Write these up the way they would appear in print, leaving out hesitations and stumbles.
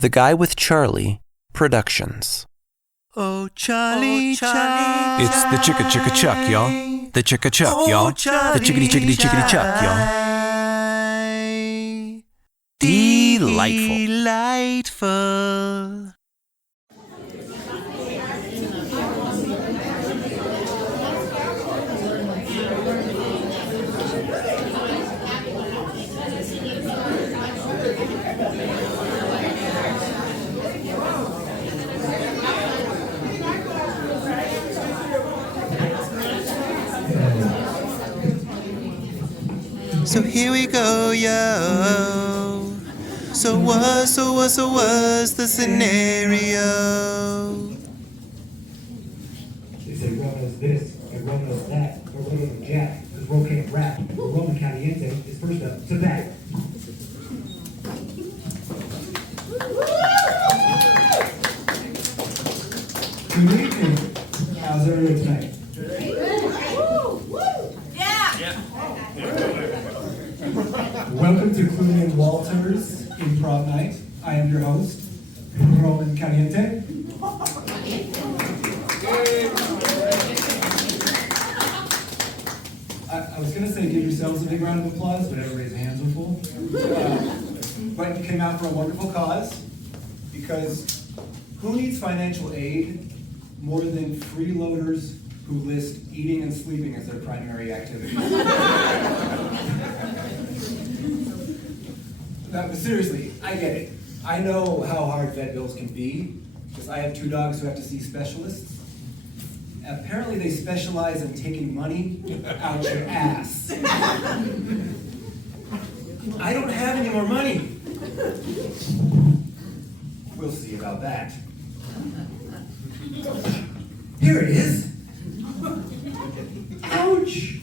The Guy with Charlie Productions. Oh, Charlie, Charlie. It's the chicka chicka chuck, y'all. The chicka chuck, y'all. The chickity chickity chickity chuck, y'all. Delightful. Delightful. So here we go, yo. So was the scenario? They say Roman's this, and Roman's that, or Roman's Jack, because Ro can't rap. Roman Caliente is first up to bat. Good evening. How's everyone tonight? Welcome to Clooney and Walter's Improv Night. I am your host, Roman Caliente. I was going to say give yourselves a big round of applause, but everybody's hands were full. But you came out for a wonderful cause, because who needs financial aid more than freeloaders who list eating and sleeping as their primary activity? No, but seriously, I get it. I know how hard vet bills can be, because I have 2 dogs who have to see specialists. Apparently they specialize in taking money out your ass. I don't have any more money. We'll see about that. Here it is. Ouch.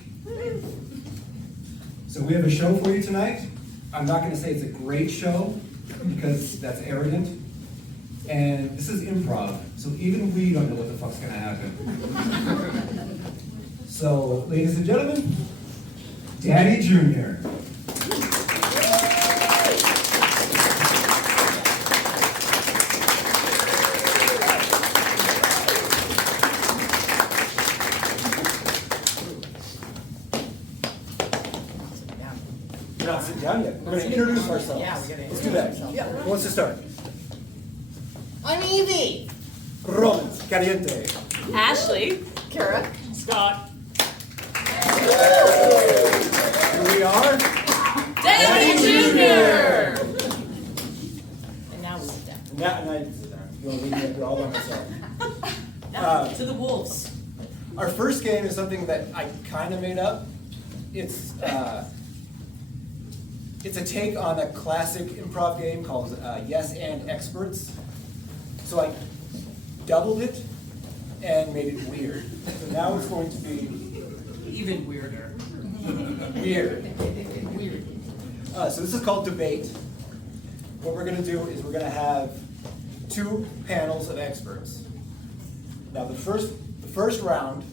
So we have a show for you tonight. I'm not going to say it's a great show, because that's arrogant. And this is improv, so even we don't know what the fuck's going to happen. So, ladies and gentlemen, Daddy Jr. We're not sitting down yet. We're going to introduce ourselves. Yeah, we gotta Let's do that. Yeah. Who wants to start? I'm Evie. Roman Caliente. Ashley. Kara. Scott. Here we are. Daddy Jr. And now we sit down. And I sit down. You want to leave me up here all by myself? To the wolves. Our first game is something that I kind of made up. It's a take on a classic improv game called Yes and Experts. So I doubled it and made it weird. So now it's going to be Even weirder. weird. So this is called Debate. What we're going to do is we're going to have 2 panels of experts. Now the first round,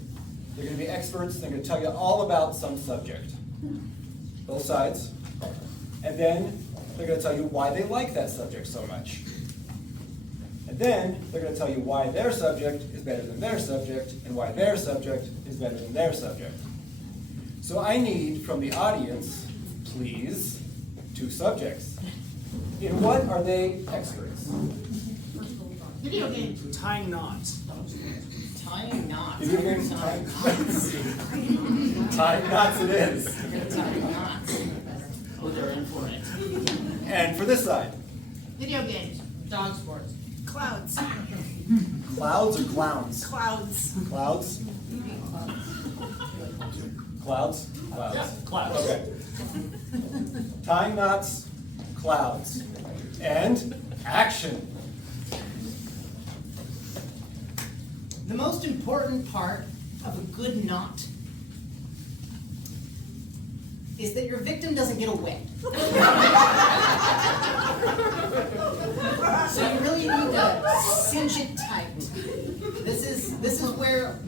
they're going to be experts. They're going to tell you all about some subject, both sides. And then they're going to tell you why they like that subject so much. And then they're going to tell you why their subject is better than their subject, and why their subject is better than their subject. So I need from the audience, please, 2 subjects. In what are they experts? Video games. Tying knots. Tying knots. Video games, tying knots. Tying knots it is. Tying knots. Oh, they're in for it. And for this side, Video games. Dog sports. Clouds. clouds or clowns? Clouds. Clouds? Clouds? Clouds. Yeah, clouds. Okay. Tying knots, clouds, and action. The most important part of a good knot is that your victim doesn't get away. So you really need to cinch it tight. This is where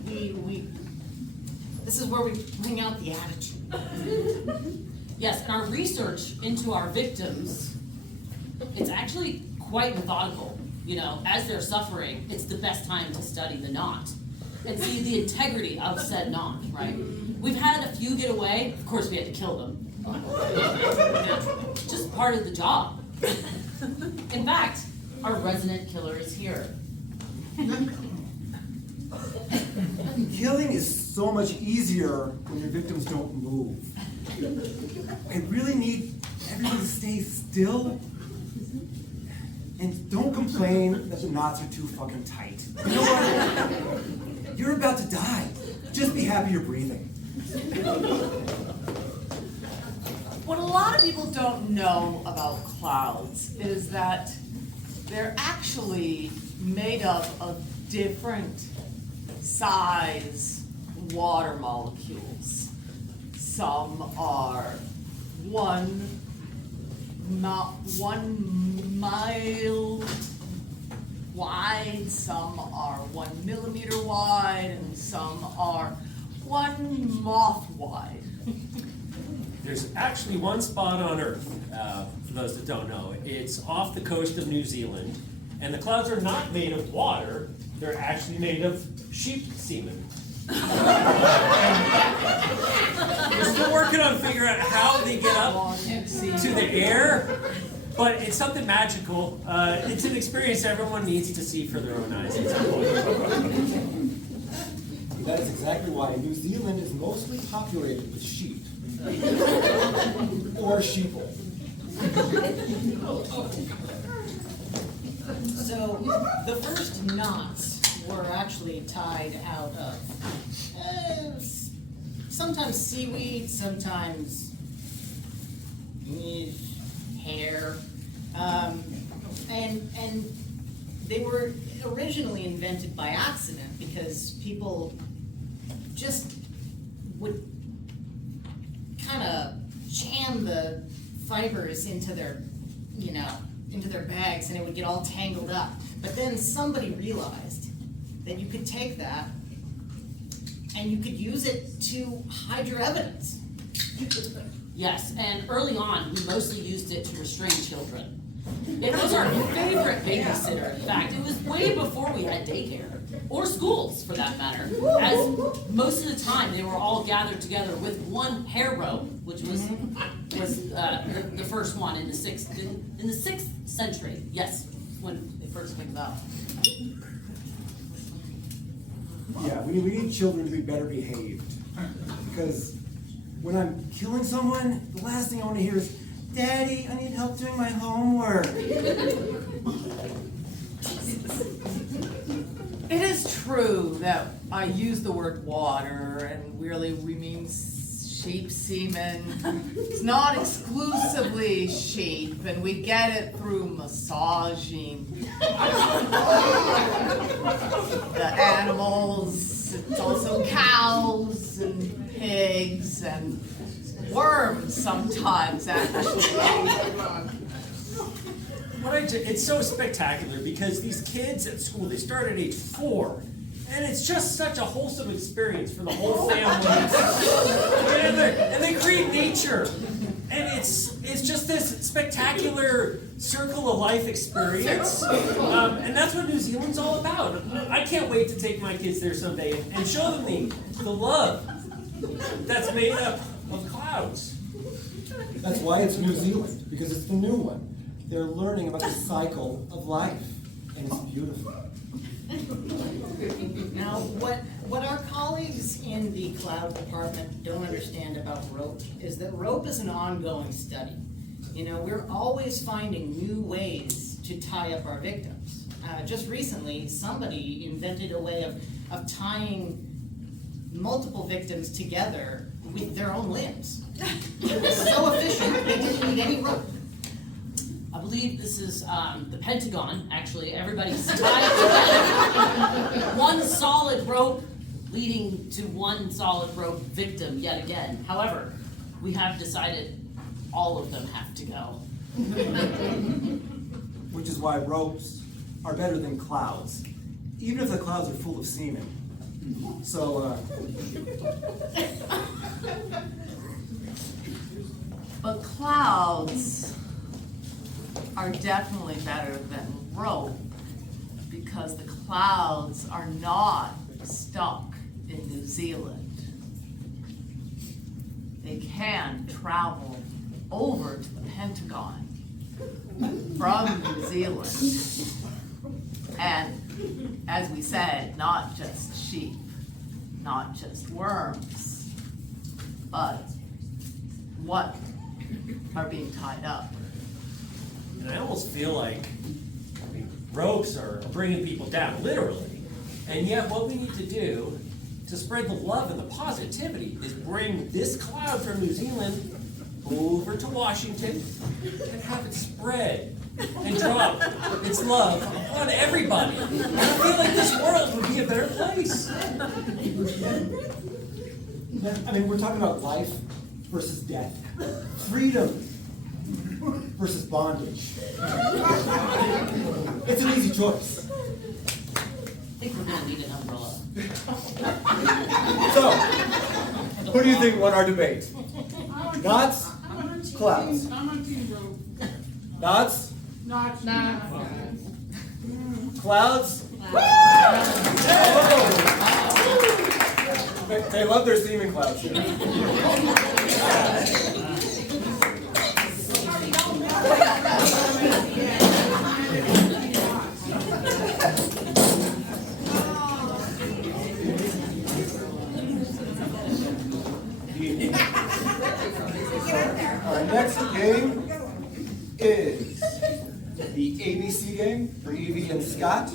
we bring out the attitude. Yes, and our research into our victims, it's actually quite methodical. You know, as they're suffering, it's the best time to study the knot and see the integrity of said knot, right? We've had a few get away. Of course, we had to kill them. Just part of the job. In fact, our resident killer is here. Killing is so much easier when your victims don't move. I really need everyone to stay still. And don't complain that the knots are too fucking tight. You know what? You're about to die. Just be happy you're breathing. What a lot of people don't know about clouds is that they're actually made up of different size water molecules. Some are 1 mile wide, some are 1 millimeter wide, and some are 1 moth wide. There's actually one spot on Earth, for those that don't know. It's off the coast of New Zealand, and the clouds are not made of water, they're actually made of sheep semen. We're still working on figuring out how they get up to the air, but it's something magical. It's an experience everyone needs to see for their own eyes at some point. That is exactly why New Zealand is mostly populated with sheep. Or sheeple. So the first knots were actually tied out of sometimes seaweed, sometimes hair, and they were originally invented by accident because people just would kind of jam the fibers into their, into their bags, and it would get all tangled up. But then somebody realized that you could take that and you could use it to hide your evidence. Yes, and early on, we mostly used it to restrain children. It was our favorite babysitter. In fact, it was way before we had daycare, or schools for that matter, as most of the time they were all gathered together with one hair rope, which was the first one in the sixth century. Yes, when they first picked it up. Yeah, we need children to be better behaved. Because when I'm killing someone, the last thing I want to hear is, "Daddy, I need help doing my homework." It is true that I use the word water, and really we mean sheep semen. It's not exclusively sheep, and we get it through massaging the animals. It's also cows and pigs and worms sometimes, actually. It's so spectacular because these kids at school, they start at age 4, and it's just such a wholesome experience for the whole family. and they create nature, and it's just this spectacular circle of life experience, and that's what New Zealand's all about. I can't wait to take my kids there someday and show them the love that's made up of clouds. That's why it's New Zealand, because it's the new one. They're learning about the cycle of life, and it's beautiful. Now, what our colleagues in the cloud department don't understand about rope is that rope is an ongoing study. We're always finding new ways to tie up our victims. Just recently, somebody invented a way of tying multiple victims together with their own limbs. It was so efficient, they didn't need any rope. I believe this is the Pentagon, actually. Everybody's tied together. One solid rope leading to one solid rope victim yet again. However, we have decided all of them have to go. Which is why ropes are better than clouds, even if the clouds are full of semen. So, But clouds are definitely better than rope because the clouds are not stuck in New Zealand. They can travel over to the Pentagon from New Zealand. And as we said, not just sheep, not just worms, but what are being tied up. And I almost feel like ropes are bringing people down, literally. And yet what we need to do to spread the love and the positivity is bring this cloud from New Zealand over to Washington and have it spread and drop its love on everybody. I feel like this world would be a better place. I mean, we're talking about life versus death. Freedom versus bondage. It's an easy choice. I think we're gonna need an umbrella. So, who do you think won our debate? Knots? Clouds? I'm on team rope. Knots? Not. Clouds? They love their steaming clouds. Our next game is the ABC game for Evie and Scott.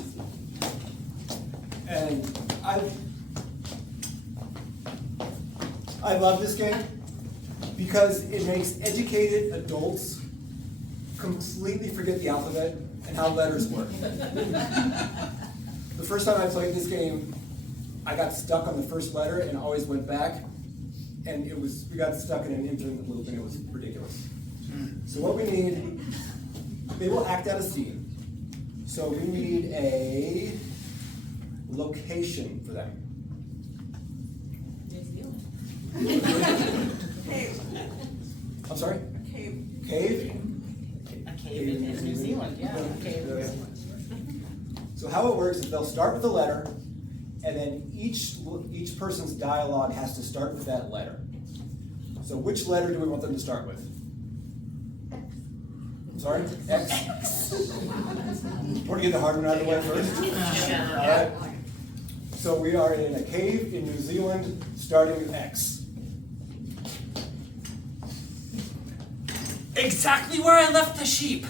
And I love this game because it makes educated adults completely forget the alphabet and how letters work. The first time I played this game, I got stuck on the first letter and always went back. And we got stuck in an infinite loop and it was ridiculous. So what we need, they will act out a scene. So we need a location for them. Cave. I'm sorry? Cave. Cave? A cave in New Zealand, yeah. A cave. So how it works is they'll start with a letter, and then each person's dialogue has to start with that letter. So which letter do we want them to start with? I'm sorry? X? Want to get the hard one out of the way first? All right. So we are in a cave in New Zealand, starting with X. Exactly where I left the sheep.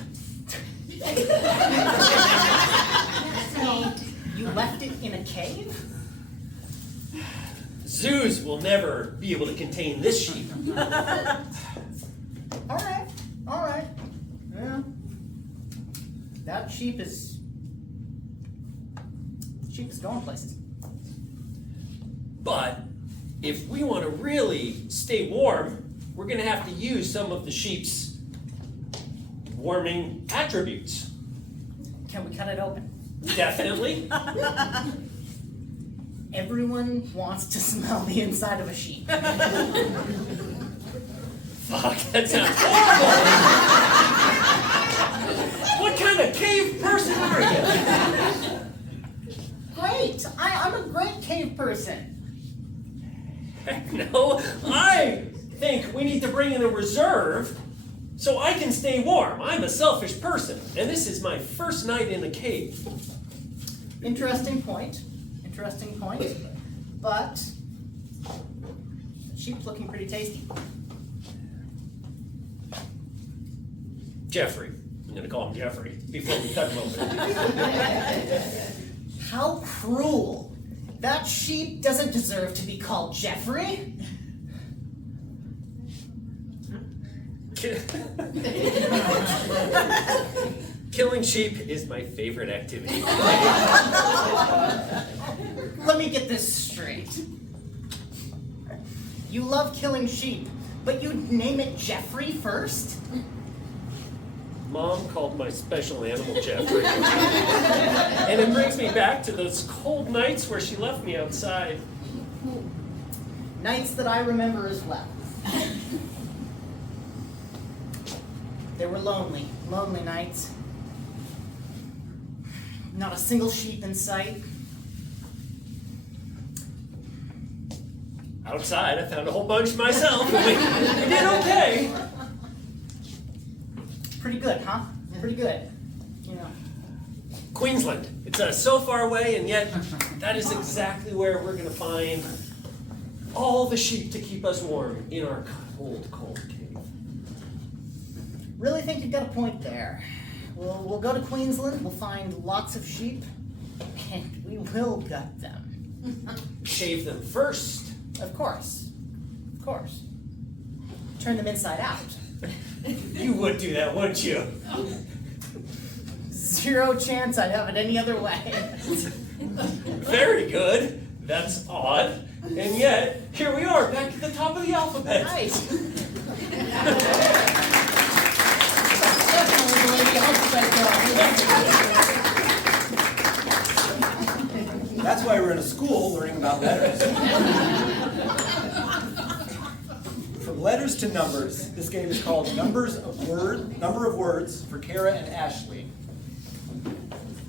You left it in a cave? Zoos will never be able to contain this sheep. All right. Yeah. That sheep is going places. But if we want to really stay warm, we're going to have to use some of the sheep's warming attributes. Can we cut it open? Definitely. Everyone wants to smell the inside of a sheep. Fuck, that sounds horrible. What kind of cave person are you? Great! I'm a great cave person. Heck no. I think we need to bring in a reserve so I can stay warm. I'm a selfish person, and this is my first night in the cave. Interesting point. But sheep's looking pretty tasty. Jeffrey. I'm going to call him Jeffrey before we cut him open. How cruel! That sheep doesn't deserve to be called Jeffrey. Killing sheep is my favorite activity. Let me get this straight. You love killing sheep, but you'd name it Jeffrey first? Mom called my special animal Jeffrey. And it brings me back to those cold nights where she left me outside. Nights that I remember as well. They were lonely nights. Not a single sheep in sight. Outside, I found a whole bunch myself. We did okay. Pretty good, huh? Pretty good. You know. Queensland. It's so far away, and yet that is exactly where we're gonna find all the sheep to keep us warm in our cold, cold cave. Really think you've got a point there. We'll go to Queensland, we'll find lots of sheep, and we will gut them. Shave them first. Of course. Of course. Turn them inside out. You would do that, wouldn't you? Zero chance I'd have it any other way. Very good. That's odd. And yet, here we are, back at the top of the alphabet. Right. Definitely the way the alphabet goes. That's why we're in a school learning about letters. From letters to numbers, this game is called Number of Words for Kara and Ashley.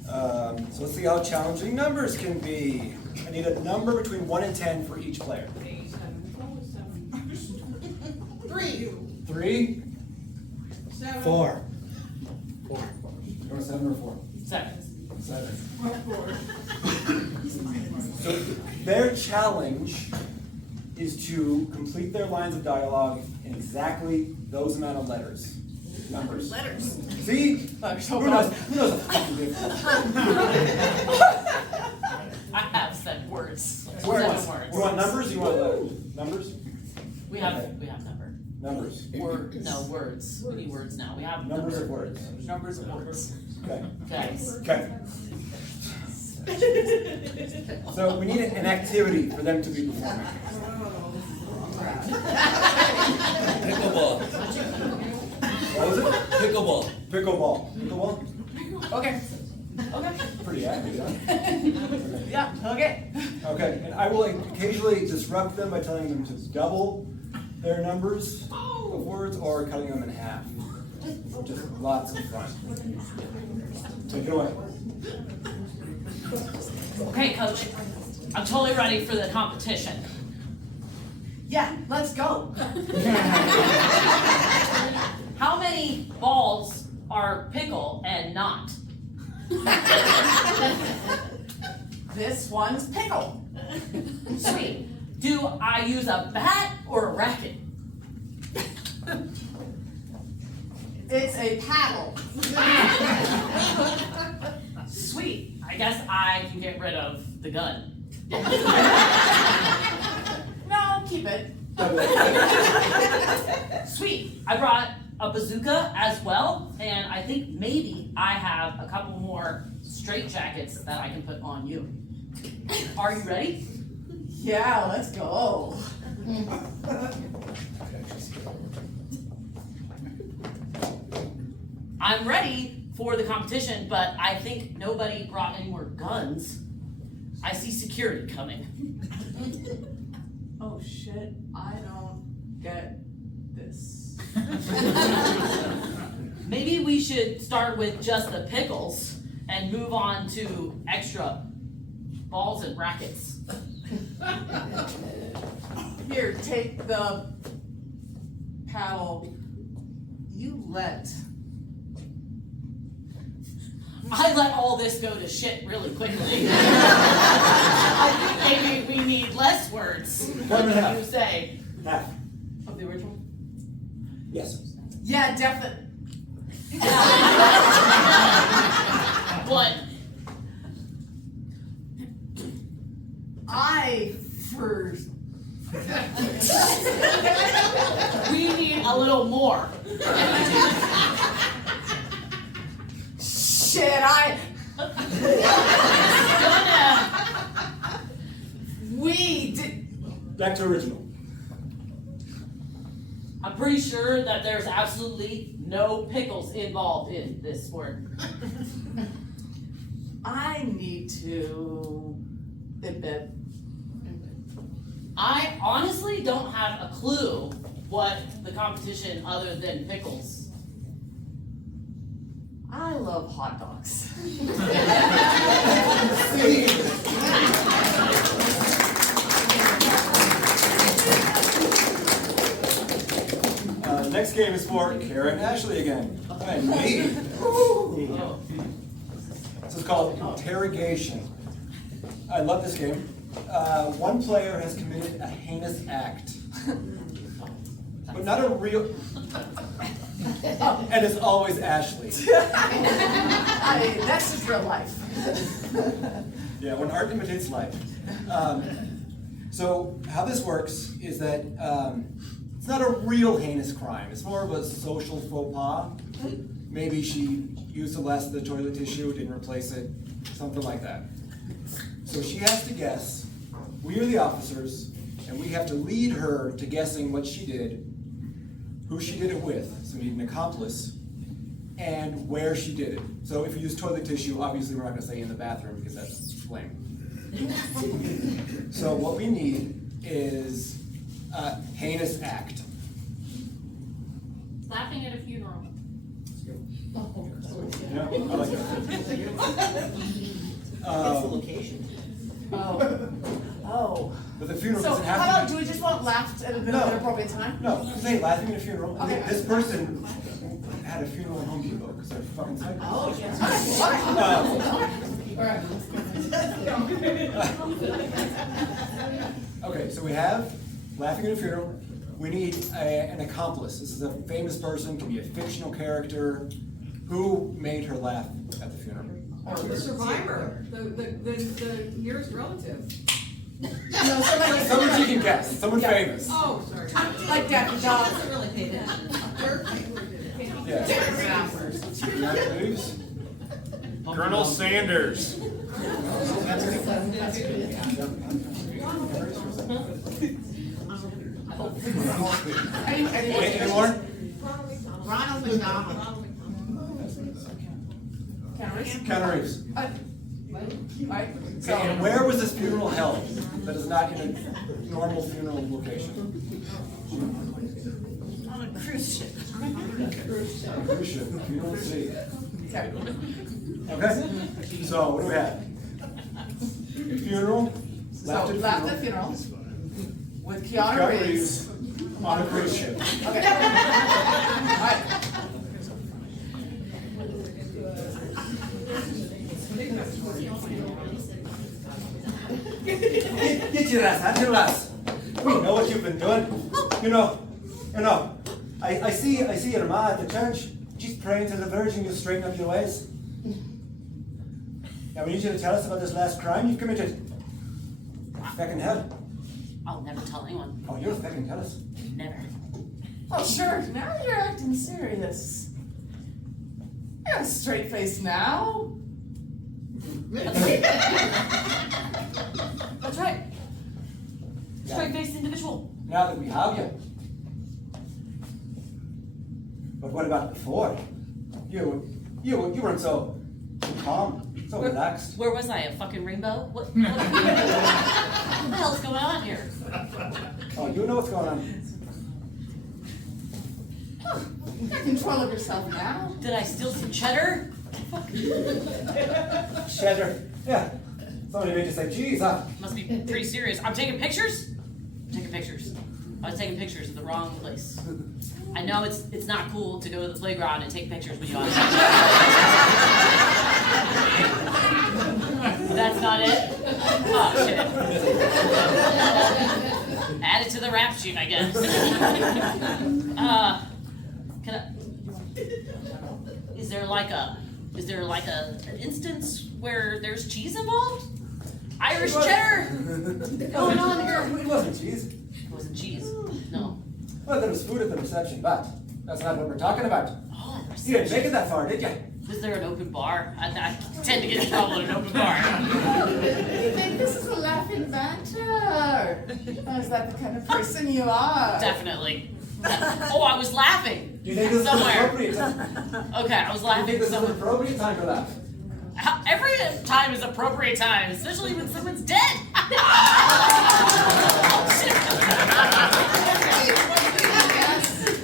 So let's see how challenging numbers can be. I need a number between 1 and 10 for each player. 3. 4. You want 7 or 4? 7. 7. So their challenge is to complete their lines of dialogue in exactly those amount of letters. Numbers. Letters. See? Who knows the fucking difference? I have said words. Words. 7 words. You want numbers or you want letters? Numbers? We have number. Numbers. No, words. We need words now. We have Numbers of words. Numbers of words. Okay. Okay. Okay. So we need an activity for them to be performing. Pickleball. What was it? Pickleball. Pickleball. Pickleball? Okay. Pretty active, huh? Yeah, okay. Okay, and I will occasionally disrupt them by telling them to double their numbers of words or cutting them in half. Just lots of fun. Take it away. Okay, coach. I'm totally ready for the competition. Yeah, let's go. How many balls are pickle and not? This one's pickle. Sweet. Do I use a bat or a racket? It's a paddle. Sweet. I guess I can get rid of the gun. No, keep it. Sweet. I brought a bazooka as well, and I think maybe I have a couple more straitjackets that I can put on you. Are you ready? Yeah, let's go. I'm ready for the competition, but I think nobody brought any more guns. I see security coming. Oh shit, I don't get this. Maybe we should start with just the pickles and move on to extra balls and brackets. Here, take the paddle. You I let all this go to shit really quickly. I think maybe we need less words. 1.5. You say. Half. Of the original? Yes. Yeah, definitely. What? We need a little more. Shit, we did. Back to original. I'm pretty sure that there's absolutely no pickles involved in this sport. I need to embed. I honestly don't have a clue what the competition other than pickles I love hot dogs. Next game is for Kara and Ashley again. And me. This is called Interrogation. I love this game. One player has committed a heinous act. But not a real... And it's always Ashley. That's just real life. Yeah, when art imitates life. So how this works is that it's not a real heinous crime. It's more of a social faux pas. Maybe she used the last of the toilet tissue, didn't replace it, something like that. So she has to guess. We are the officers, and we have to lead her to guessing what she did, who she did it with, so we need an accomplice, and where she did it. So if you use toilet tissue, obviously we're not going to say in the bathroom because that's lame. So what we need is a heinous act. Laughing at a funeral. Yeah, I like that. It's the location. Oh. But the funeral So doesn't how have about, to do be. we just want laughed at an appropriate time? No, just say laughing at a funeral. Okay. This person had a funeral in Home Depot because they're fucking psychos. Oh, yes. Okay, so we have laughing at a funeral. We need an accomplice. This is a famous person, can be a fictional character. Who made her laugh at the funeral? The survivor, the nearest relative. No, somebody. Someone she can guess, someone famous. Oh, sorry. Like Daffy She Duck. doesn't really pay attention. Yeah. United Leaves? Colonel Sanders. Any more? Ronald McDonald. Keanu Reeves. Right? Okay, and where was this funeral held? That is not in a normal funeral location. On a cruise ship. Cruise ship, funeral sea. Okay, so what do we have? Funeral, So laughed at laughed at funeral. funerals with Keanu Reeves. On a cruise ship. Okay. Alright. Get your ass out your ass. We know what you've been doing. You know, I see your ma at the church. She's praying to the Virgin, you straighten up your ways. Now we need you to tell us about this last crime you've committed. Feckin' hell. I'll never tell anyone. Oh, you're feckin' tell us. Never. Oh, sure. Now you're acting serious. You got a straight face now. That's right. Straight-faced individual. Now that we have you. But what about before? You weren't so calm, so relaxed. Where was I? A fucking rainbow? What the hell's going on here? Oh, you know what's going on. You got control of yourself now. Did I steal some cheddar? Cheddar. Yeah. Somebody made you say, geez, huh? Must be pretty serious. I'm taking pictures? I'm taking pictures. I was taking pictures in the wrong place. I know it's not cool to go to the playground and take pictures when you want to. That's not it? Oh, shit. Add it to the rap sheet, I guess. Can I... Is there like an instance where there's cheese involved? Irish cheddar? Going on here? It wasn't cheese. It wasn't cheese. No. Well, there was food at the reception, but that's not what we're talking about. Oh, there's You didn't make it that far, did you? Was there an open bar? I tend to get in trouble at an open bar. You think this is a laughing banter? Or is that the kind of person you are? Definitely. Oh, I was laughing. Do you think this is an Somewhere. appropriate time? Okay, I was Do you laughing think this is an somewhere. appropriate time for that? Every time is appropriate time, especially when someone's dead.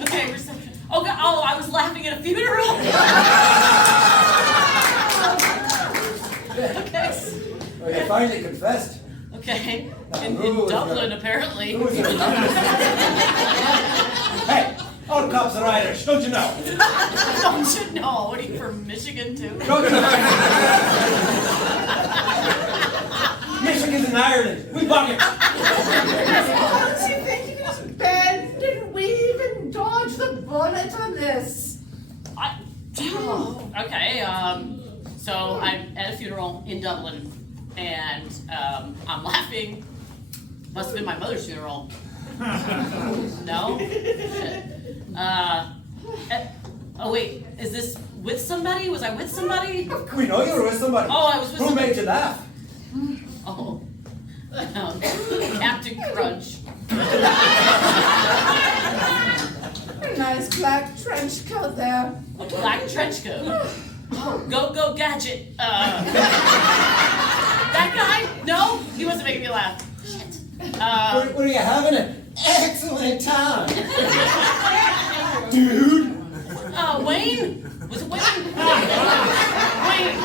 Okay, reception. Oh, God, I was laughing at a funeral. They finally confessed. Okay, Now, in who was Dublin your- apparently. Who was your Hey, all cops are Irish, don't you know? Don't you know? What are you from Michigan too? Go to the Michigan's in Ireland. We bought it. What's he thinking? Ben, didn't we even dodge the bullet on this? Okay, so I'm at a funeral in Dublin, and I'm laughing. Must have been my mother's funeral. No? Oh wait, is this with somebody? Was I with somebody? We know you were with somebody. Oh, I was with Who somebody. made you laugh? Oh. Captain Crunch. Nice black trench coat there. A black trench coat. Go Gadget. That guy? No, he wasn't making me laugh. Shit. What are you having? An excellent time. Dude. Wayne? Was it Wayne? Wayne.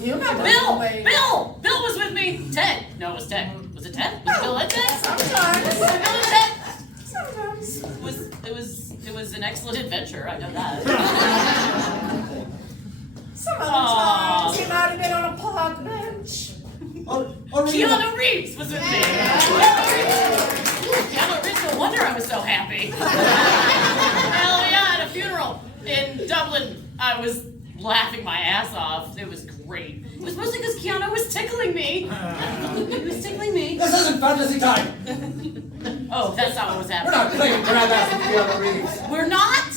You remember Bill! Wayne. Bill! Bill was with me. Ted. No, it was Ted. Was it Ted? Was it Bill and Ted? Sometimes. Was it Bill and Ted? Sometimes. It was an excellent adventure. I know that. Some other Aw. times he might have been on a park bench. Keanu Reeves was with me. Keanu Reeves, no wonder I was so happy. Hell yeah, at a funeral in Dublin. I was laughing my ass off. It was great. It was mostly because Keanu was tickling me. He was tickling me. This isn't fantasy time. Oh, that's not what was We're happening. not playing grab ass with Keanu Reeves. We're not?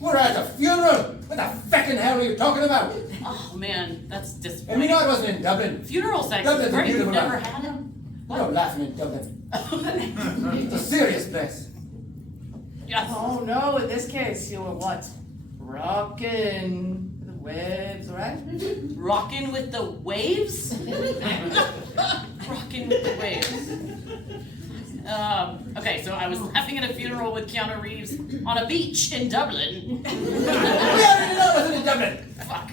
We're at a funeral. What the feckin' hell are you talking about? Oh man, that's And disappointing. we know it wasn't in Dublin. Funeral sex Dublin's is a great. You've beautiful never land. had him? We're not laughing in Dublin. It's a serious place. Yes. Oh no, in this case you were what? Rockin' the waves, right? Rockin' with the waves? Rockin' with the waves. Okay, so I was laughing at a funeral with Keanu Reeves on a beach in Dublin. We already know it wasn't in Dublin. Fuck.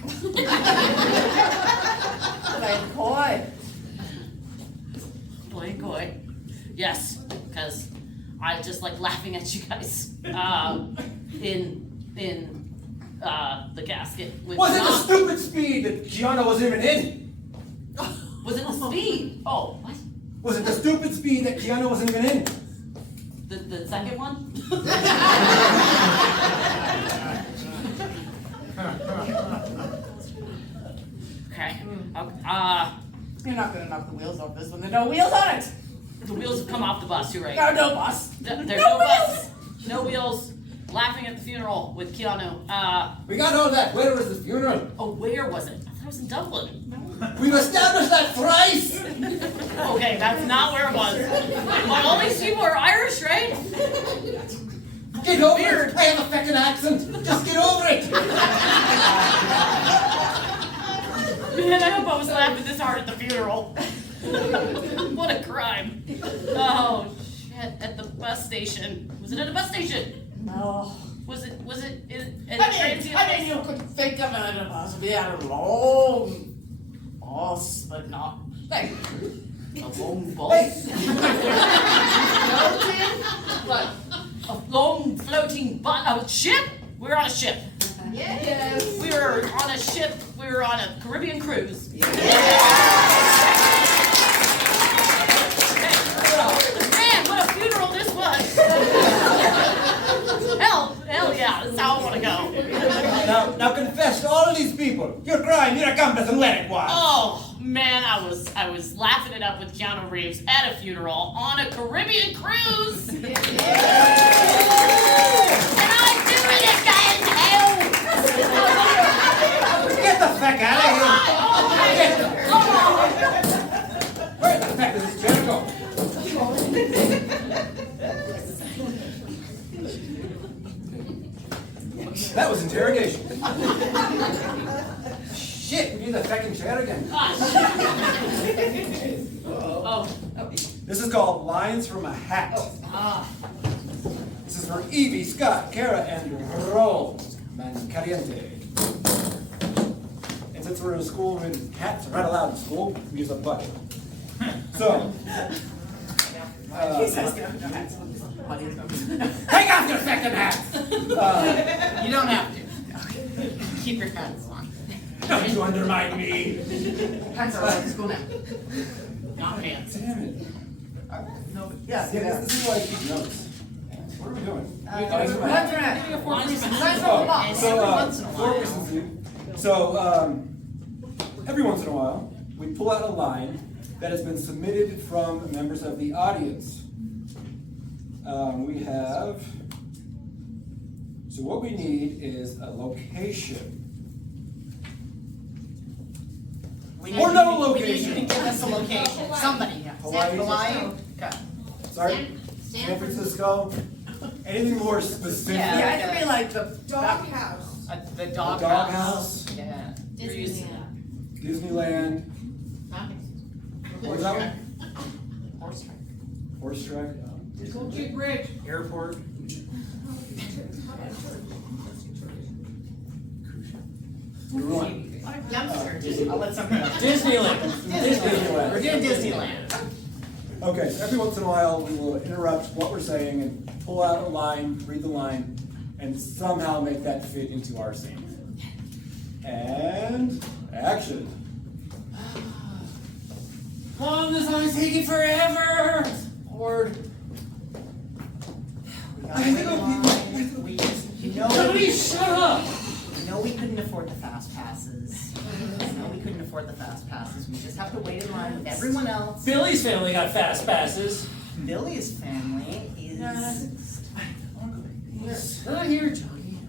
Playing coy. Playing coy. Yes, because I just like laughing at you guys in the casket with Was it the John. stupid speed that Gianna wasn't even in? Was it the speed? Oh, what? Was it the stupid speed that Gianna wasn't even in? The second one? Okay. You're not gonna knock the wheels off this one. There are no wheels on it. The wheels have come off the bus, you're right. There are no bus. There's No no bus. wheels. No wheels. Laughing at the funeral with Keanu. We got all that. Where was the funeral? Oh, where was it? I thought it was in Dublin. We've established that thrice. Okay, that's not where it was. But all these people are Irish, right? Get over Weird. it. I have a feckin' accent. Just get over it. Man, I hope I was laughing this hard at the funeral. What a crime. Oh, shit. At the bus station. Was it at a bus station? No. Was it in I transient? mean, you could think of it as possibly at a long bus, but not like A long bus? What? A long floating ship? We were on a ship. Yes. We were on a ship. We were on a Caribbean cruise. Man, what a funeral this was. Hell yeah, that's how I want to go. Now confess to all of these people. You're crying. You're accomplice and let it wild. Oh man, I was laughing it up with Keanu Reeves at a funeral on a Caribbean cruise. And I'm doing it, guys. Hell. Get the feck out of here. Where the feck is this chair go? That was interrogation. Shit, we need the feckin' chair again. Oh. This is called Lines from a Hat. This is for Evie, Scott, Kara, and Roman Caliente. since we're in a school and cats are not allowed in school, we use a bucket. So. Take off your second hat! You don't have to. Keep your pants on. Don't you undermine me! Pants are allowed in school now. Not pants. Damn it. No, but, yeah, Yeah, this is why I keep notes. What are we doing? That's right. Nice Oh, little box. so, Every once in a four while. reasons you. So, every once in a while, we pull out a line that has been submitted from members of the audience. We have, so what we need is a location. Or no We need you to location. give us a location. Somebody. Hawaii. Hawaii? Okay. Sorry, San Francisco. Anything more specific? Yeah. Yeah, I can be like the Doghouse. The dog Doghouse. Yeah. Disneyland. What was that one? Horse track. Big Bridge. Airport. I'll let somebody else. Disneyland. Disneyland. We're doing Disneyland. Okay, so every once in a while, we will interrupt what we're saying and pull out a line, read the line, and somehow make that fit into our scene. And action. Mom, this line is taking forever! Lord. Somebody shut up! No, we couldn't afford the fast passes. No, we couldn't afford the fast passes. We just have to wait in line with everyone else. Billy's family got fast passes. Billy's family is. Not here, Johnny.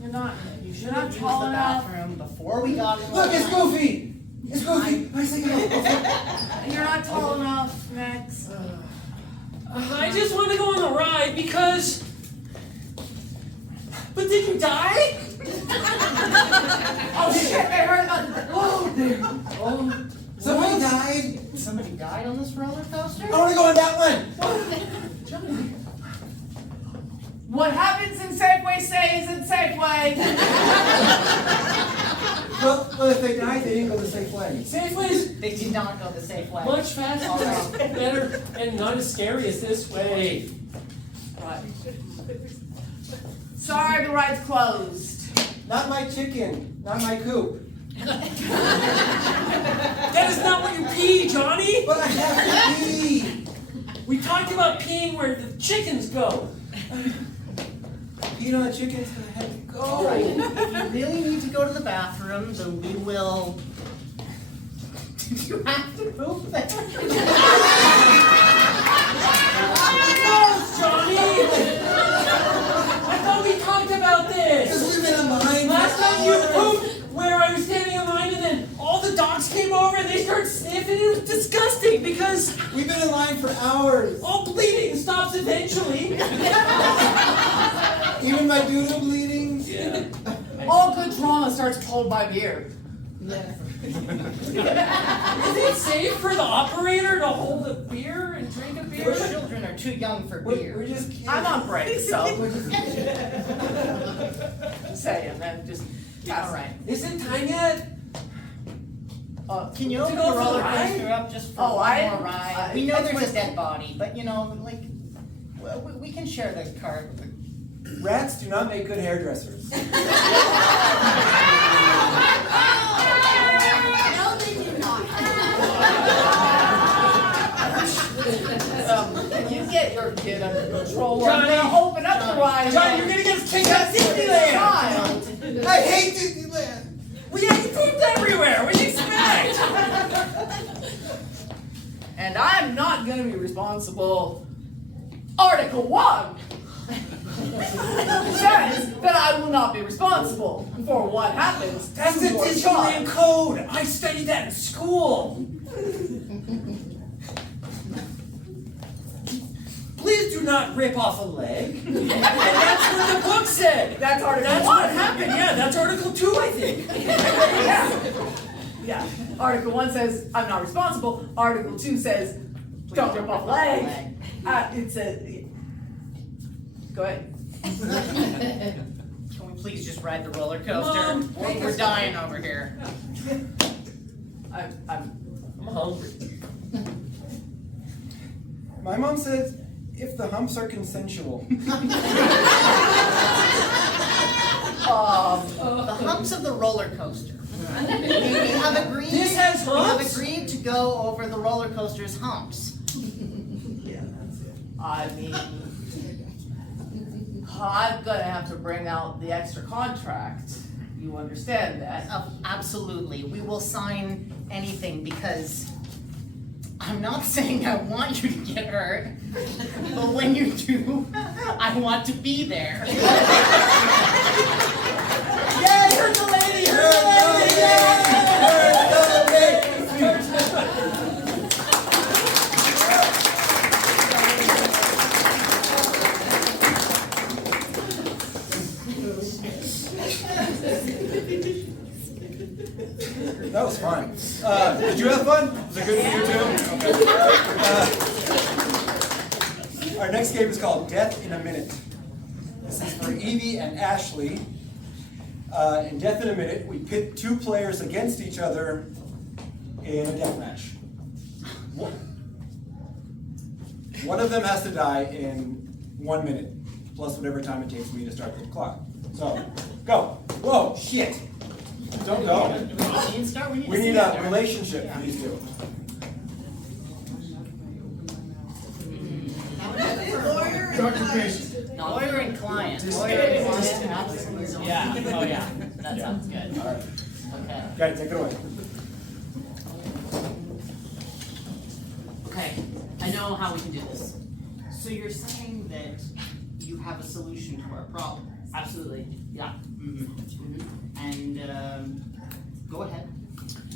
You're not Use tall the enough. bathroom before we got in. Look, it's Goofy! It's Goofy! I say go. You're not tall enough, Max. I just want to go on the ride because. But did you die? Oh shit, I heard about that. Oh, Oh, Somebody died. Somebody died on this roller coaster? I want to go on that one. what happens in Safeway stays in Safeway. Well, if they died, they didn't go the safe way. Safeway's They did not go the safe way. much faster, better, and not as scary as this way. Right. Sorry, the ride's closed. Not my chicken. Not my coop. That is not what you pee, Johnny! But I have to pee. We talked about peeing where the chickens go. You know, the chicken's gonna have to go. All right. If you really need to go to the bathroom, then we will. Did you have to poop there? Gross, Johnny! I thought we talked about this! Because we've been in line. Last time you pooped where I was standing in line and then all the dogs came over and they started sniffing. It was disgusting because We've been in line for hours. all bleeding stops eventually. Even my doodle bleeding. Yeah. All good trauma starts cold by beer. Is it safe for the operator to hold a beer and drink a Your beer? children are too young for We're beer. just kidding. I'm on break, so we're just saying, then just All right. Is it time yet? Can you To open go the for the roller ride? coaster up just for Oh, one I- more ride? I- We know that's there's a dead body, but you know, like, we can share the card with the. Rats do not make good hairdressers. No, they do not. Can you get your kid under control? Johnny! I'm gonna open up the ride. Johnny, you're gonna get us kicked out of Disneyland! Child. I hate Disneyland. We have pooped everywhere! What do you expect? And I'm not gonna be responsible. Article 1 says that I will not be responsible for what happens That's to the your Disneyland child. code! I studied that in school! Please do not rip off a leg. And that's what the book said! That's Article That's 1. what happened, yeah, that's Article 2, I think. Yeah. Yeah. Article 1 says I'm not responsible. Article 2 says don't rip off a leg. It says. Go ahead. Can we please just ride the roller coaster? Mom, We're dying over here. I'm hungry. My mom says if the humps are consensual. The humps of the roller coaster. We have agreed. This has We have humps? agreed to go over the roller coaster's humps. I mean, I'm gonna have to bring out the extra contract. You understand that? Absolutely, we will sign anything because I'm not saying I want you to get hurt, but when you do, I want to be there. Yeah, you're the lady! You're the lady! That was fun. Did you have fun? Was it good for you too? Okay. Our next game is called Death in a Minute. This is for Evie and Ashley. In Death in a Minute, we pit two players against each other in a death match. One of them has to die in 1 minute, plus whatever time it takes me to start the clock. So, go. Whoa, shit. Don't go. We need a relationship for these two. Lawyer and client. Lawyer and client, absolutely. Yeah, oh yeah, that sounds good. All right. Okay. Okay, take it away. Okay, I know how we can do this. So you're saying that you have a solution to our problem? Absolutely, yeah. And, go ahead.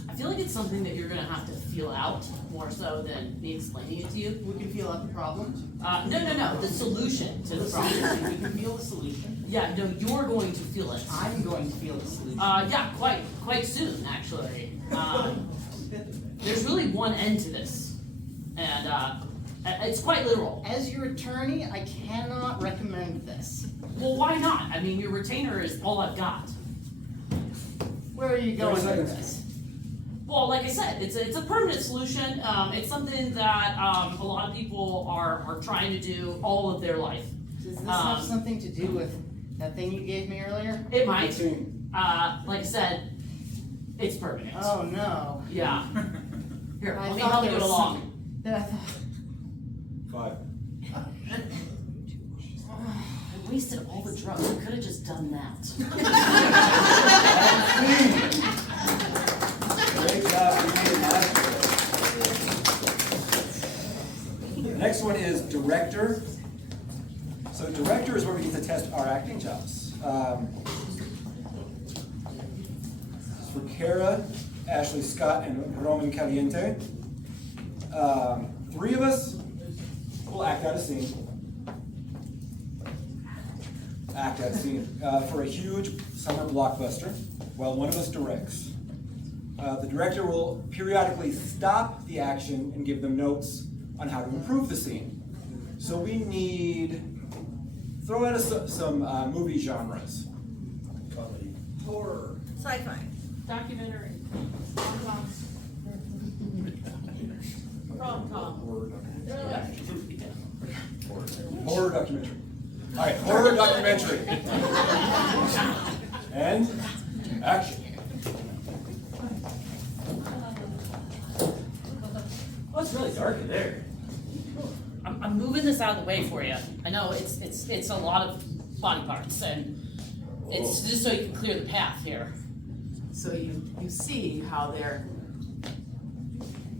I feel like it's something that you're gonna have to feel out more so than me explaining it to you. We can feel out the problem. No, the solution to the problem. We can feel the solution. Yeah, no, you're going to feel it. I'm going to feel the solution. Yeah, quite soon, actually. There's really one end to this, and it's quite literal. As your attorney, I cannot recommend this. Well, why not? I mean, your retainer is all I've got. Where are you going 30 with seconds. this? Well, like I said, it's a permanent solution. It's something that a lot of people are trying to do all of their life. Does this have something to do with that thing you gave me earlier? It might. Good scene. Like I said, it's permanent. Oh, no. Yeah. Here, I let me thought help there you was along. That I thought. 5. I wasted all the drugs. I could have just done that. Great job, Evie and Ashley. The next one is director. So director is where we get to test our acting chops. For Kara, Ashley, Scott, and Roman Caliente. 3 of us will act out a scene. For a huge summer blockbuster, while one of us directs. The director will periodically stop the action and give them notes on how to improve the scene. So we need, throw out some movie genres. Horror. Sci-fi. Documentary. Rom-com. Horror documentary. All right, horror documentary. And action. Oh, it's really dark in there. I'm moving this out of the way for you. I know it's a lot of body parts, and it's just so you can clear the path here. So you see how they're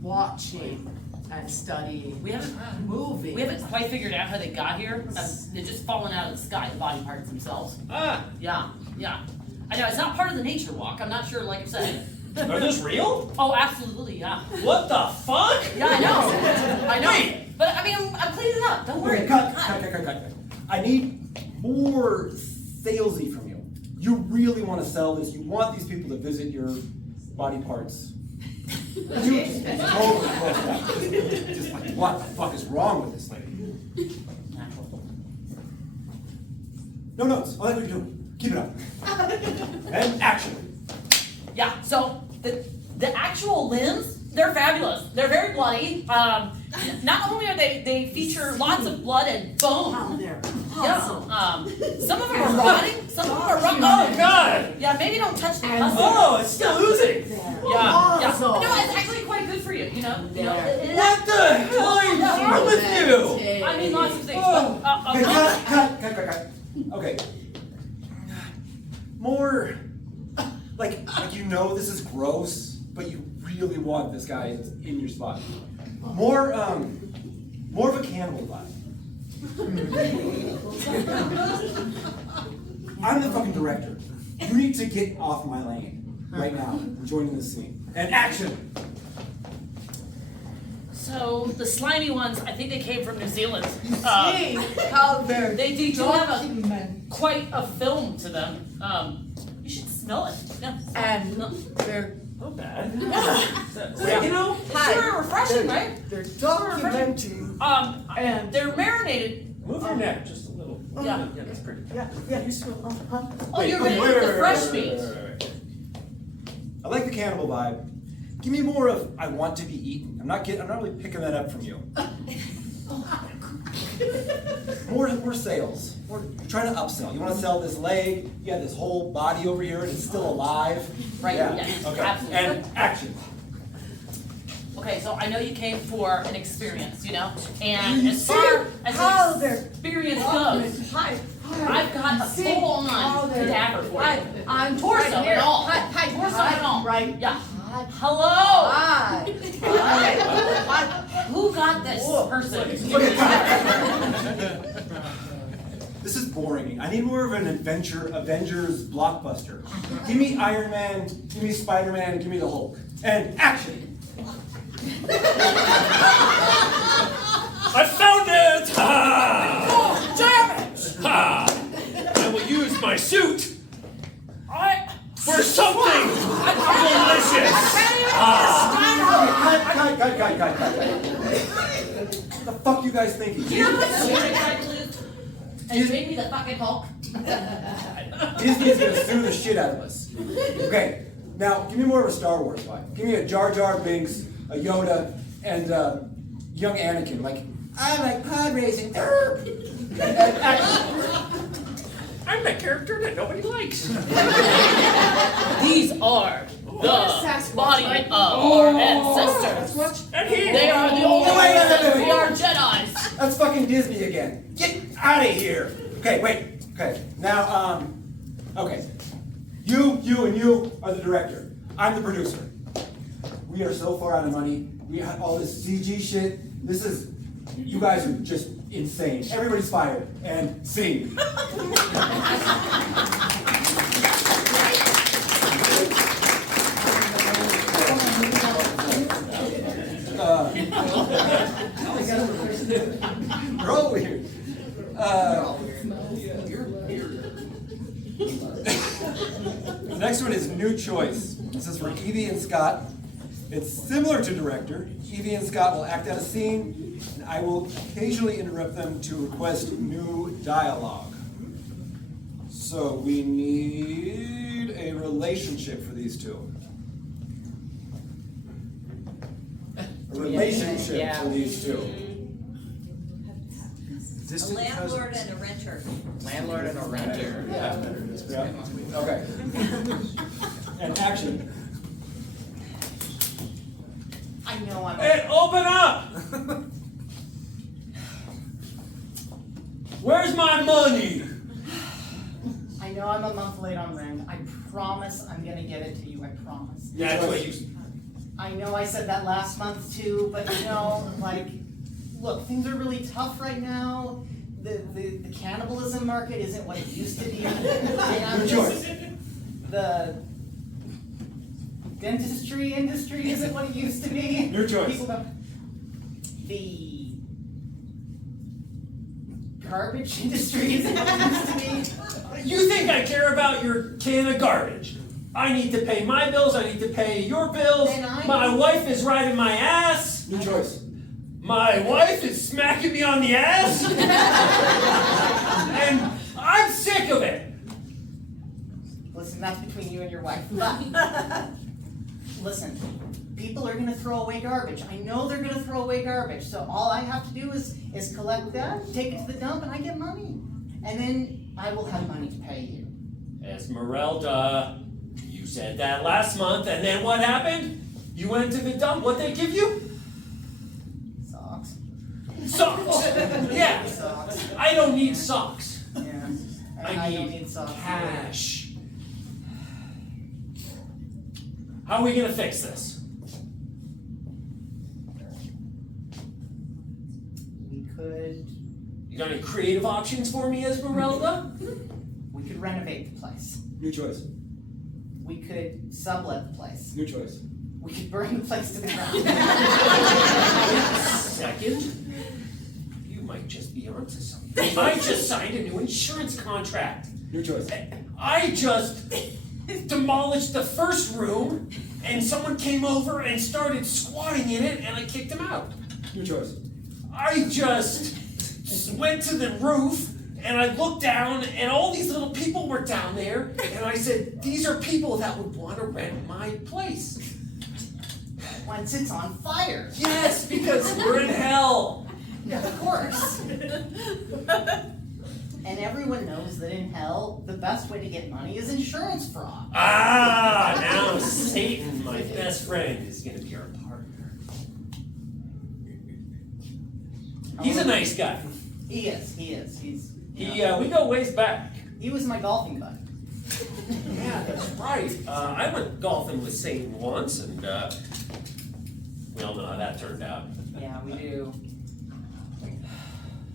watching and studying, We haven't moving. we haven't quite figured out how they got here. They're just falling out of the sky, the body parts themselves. Ah, Yeah. I know it's not part of the nature walk. I'm not sure, like I said. are those real? Oh, absolutely, yeah. What the fuck? Yeah, I know. But I mean, I'm cleaning up. Don't worry. Okay, cut. I need more salesy from you. You really want to sell this. You want these people to visit your body parts. You just totally closed out. Just like, what the fuck is wrong with this lady? No notes. I like what you're doing. Keep it up. And action. Yeah, so the actual limbs, they're fabulous. They're very bloody. Not only are they feature lots of blood and bone. Yeah. Some of them are rotting. Some of them are rotting. Oh God! Yeah, maybe don't touch the husk. Oh, it's still oozing. Yeah. No, it's actually quite good for you. You know. What the hell is wrong with you? I mean, lots of things. Okay, cut. Okay. More, like you know this is gross, but you really want this guy in your spot. More of a cannibal vibe. I'm the fucking director. You need to get off my lane right now. I'm joining the scene. And action! So the slimy ones, I think they came from New Zealand. How they're They do have quite a film to them. You should smell it. Yeah. and No. they're Not bad. Yeah. You know? Sure, refreshing, right? they're documenting. And they're marinated. Move your neck just a little. Yeah. Yeah, that's pretty. You smell. Oh, you're ready for the fresh meat. I like the cannibal vibe. Give me more of I want to be eaten. I'm not really picking that up from you. More sales. You're trying to upsell. You want to sell this leg, you have this whole body over here, and it's still alive. Right, Yeah. yes, Okay. absolutely. And action. Okay, so I know you came for an experience, you know? And as far as how an they're experience goes, I've got a full-on cadaver for you. I'm Torso right here. and all. Hi, Torso and all. right. Yeah. Hello! Hi. Who got this person? This is boring. I need more of an Avengers blockbuster. Give me Iron Man, give me Spider-Man, give me the Hulk. And action! I found it! Ha! Oh, damn it! Ha! I will use my suit for something delicious! Cut. What the fuck you guys thinking? You know what's really lose? And you made me the fucking Hulk. Disney's gonna sue the shit out of us. Okay, now give me more of a Star Wars vibe. Give me a Jar Jar Binks, a Yoda, and young Anakin. Like, I like pod racing. And action. I'm the character that nobody likes. These are the body of our ancestors. And he. They are the only Wait. We are Jedis. That's fucking Disney again. Get out of here. Okay, wait. Okay, now, okay. You and you are the director. I'm the producer. We are so far out of money. We have all this CG shit. You guys are just insane. Everybody's fired. And scene. They're all weird. The next one is New Choice. This is for Evie and Scott. It's similar to director. Evie and Scott will act out a scene, and I will occasionally interrupt them to request new dialogue. So we need a relationship for these two. A relationship for these two. A landlord and a renter. Landlord and a renter. Yeah. Okay. And action. I know I'm. Hey, open up! Where's my money? I know I'm a month late on rent. I promise I'm gonna get it to you. I promise. Yeah, that's what you. I know I said that last month too, but you know, like, look, things are really tough right now. The cannibalism market isn't what it used to be. And I'm just, the dentistry industry isn't what it used to be. Your choice. People don't- the garbage industry isn't what it used to be. You think I care about your can of garbage? I need to pay my bills, I need to pay your bills. My wife is riding my ass. New choice. My wife is smacking me on the ass. And I'm sick of it. Listen, that's between you and your wife. But, listen, people are gonna throw away garbage. I know they're gonna throw away garbage, so all I have to do is collect that, take it to the dump, and I get money. And then I will have money to pay you. Esmeralda, you said that last month, and then what happened? You went to the dump. What they give you? Socks. Socks. Yeah. Socks. I don't need socks. Yeah. I don't need socks. cash. How are we gonna fix this? We could You got any creative options for me, Esmeralda? we could renovate the place. New choice. We could sublet the place. New choice. We could burn the place to the ground. Second, you might just be onto something. I just signed a new insurance contract. New choice. I just demolished the first room, and someone came over and started squatting in it, and I kicked him out. New choice. I just went to the roof, and I looked down, and all these little people were down there, and I said, these are people that would want to rent my place. Once it's on fire. Yes, because we're in hell. Of course. And everyone knows that in hell, the best way to get money is insurance fraud. Ah, now Satan, my best friend, is going to be our partner. He's a nice guy. He is. We go ways back. He was my golfing buddy. Yeah, that's right. I went golfing with Satan once, and we all know how that turned out. Yeah, we do.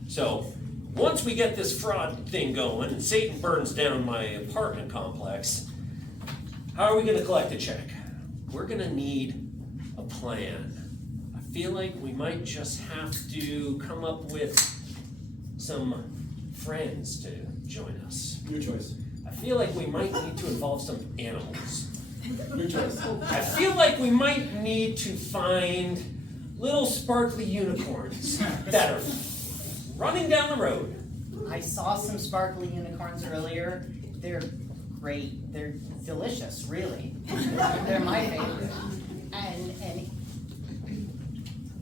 So, once we get this fraud thing going, and Satan burns down my apartment complex, how are we going to collect a check? We're going to need a plan. I feel like we might just have to come up with some friends to join us. New choice. I feel like we might need to involve some animals. New choice. I feel like we might need to find little sparkly unicorns that are running down the road. I saw some sparkly unicorns earlier. They're great. They're delicious, really. They're my favorite. And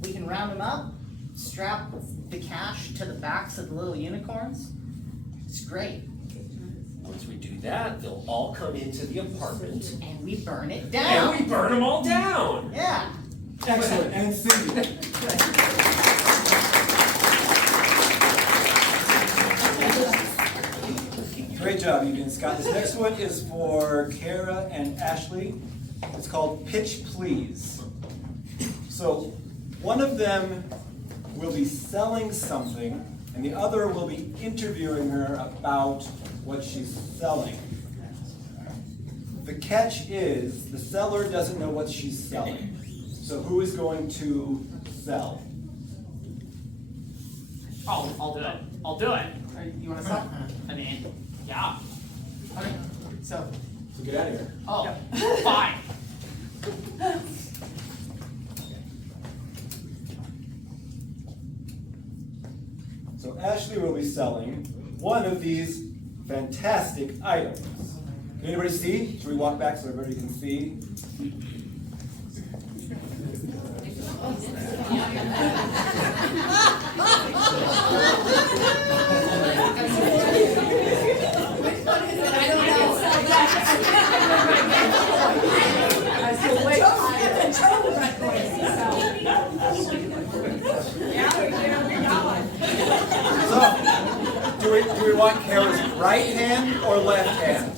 we can round them up, strap the cash to the backs of the little unicorns. It's great. Once we do that, they'll all come into the apartment. And we burn it down. And we burn them all down. Yeah. Excellent. And Cindy. Great job, Evie and Scott. This next one is for Kara and Ashley. It's called Pitch Please. So one of them will be selling something, and the other will be interviewing her about what she's selling. The catch is the seller doesn't know what she's selling. So who is going to sell? I'll do it. I'll do it. You wanna sell? I mean, yeah. Okay, so, So get out of here. Oh, fine. So Ashley will be selling one of these fantastic items. Can anybody see? Should we walk back so everybody can see? So, do we want Kara's right hand or left hand?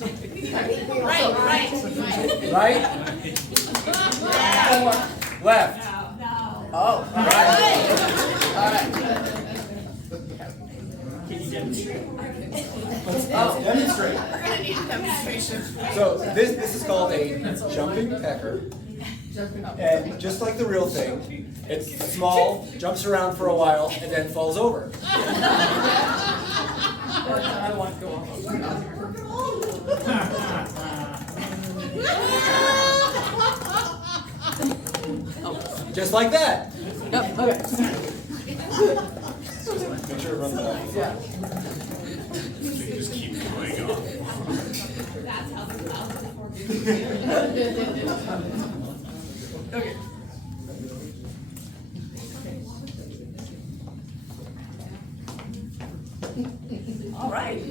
Right. Right? Or left? Oh, Right. Can you demonstrate? Let's demonstrate. We're gonna need a demonstration. So this is called a jumping pecker. And just like the real thing, it's small, jumps around for a while, and then falls over. I don't wanna go on. Just like that. Yep, okay. Make sure it runs out. Yeah. Just keep going on. That's how Okay. All right.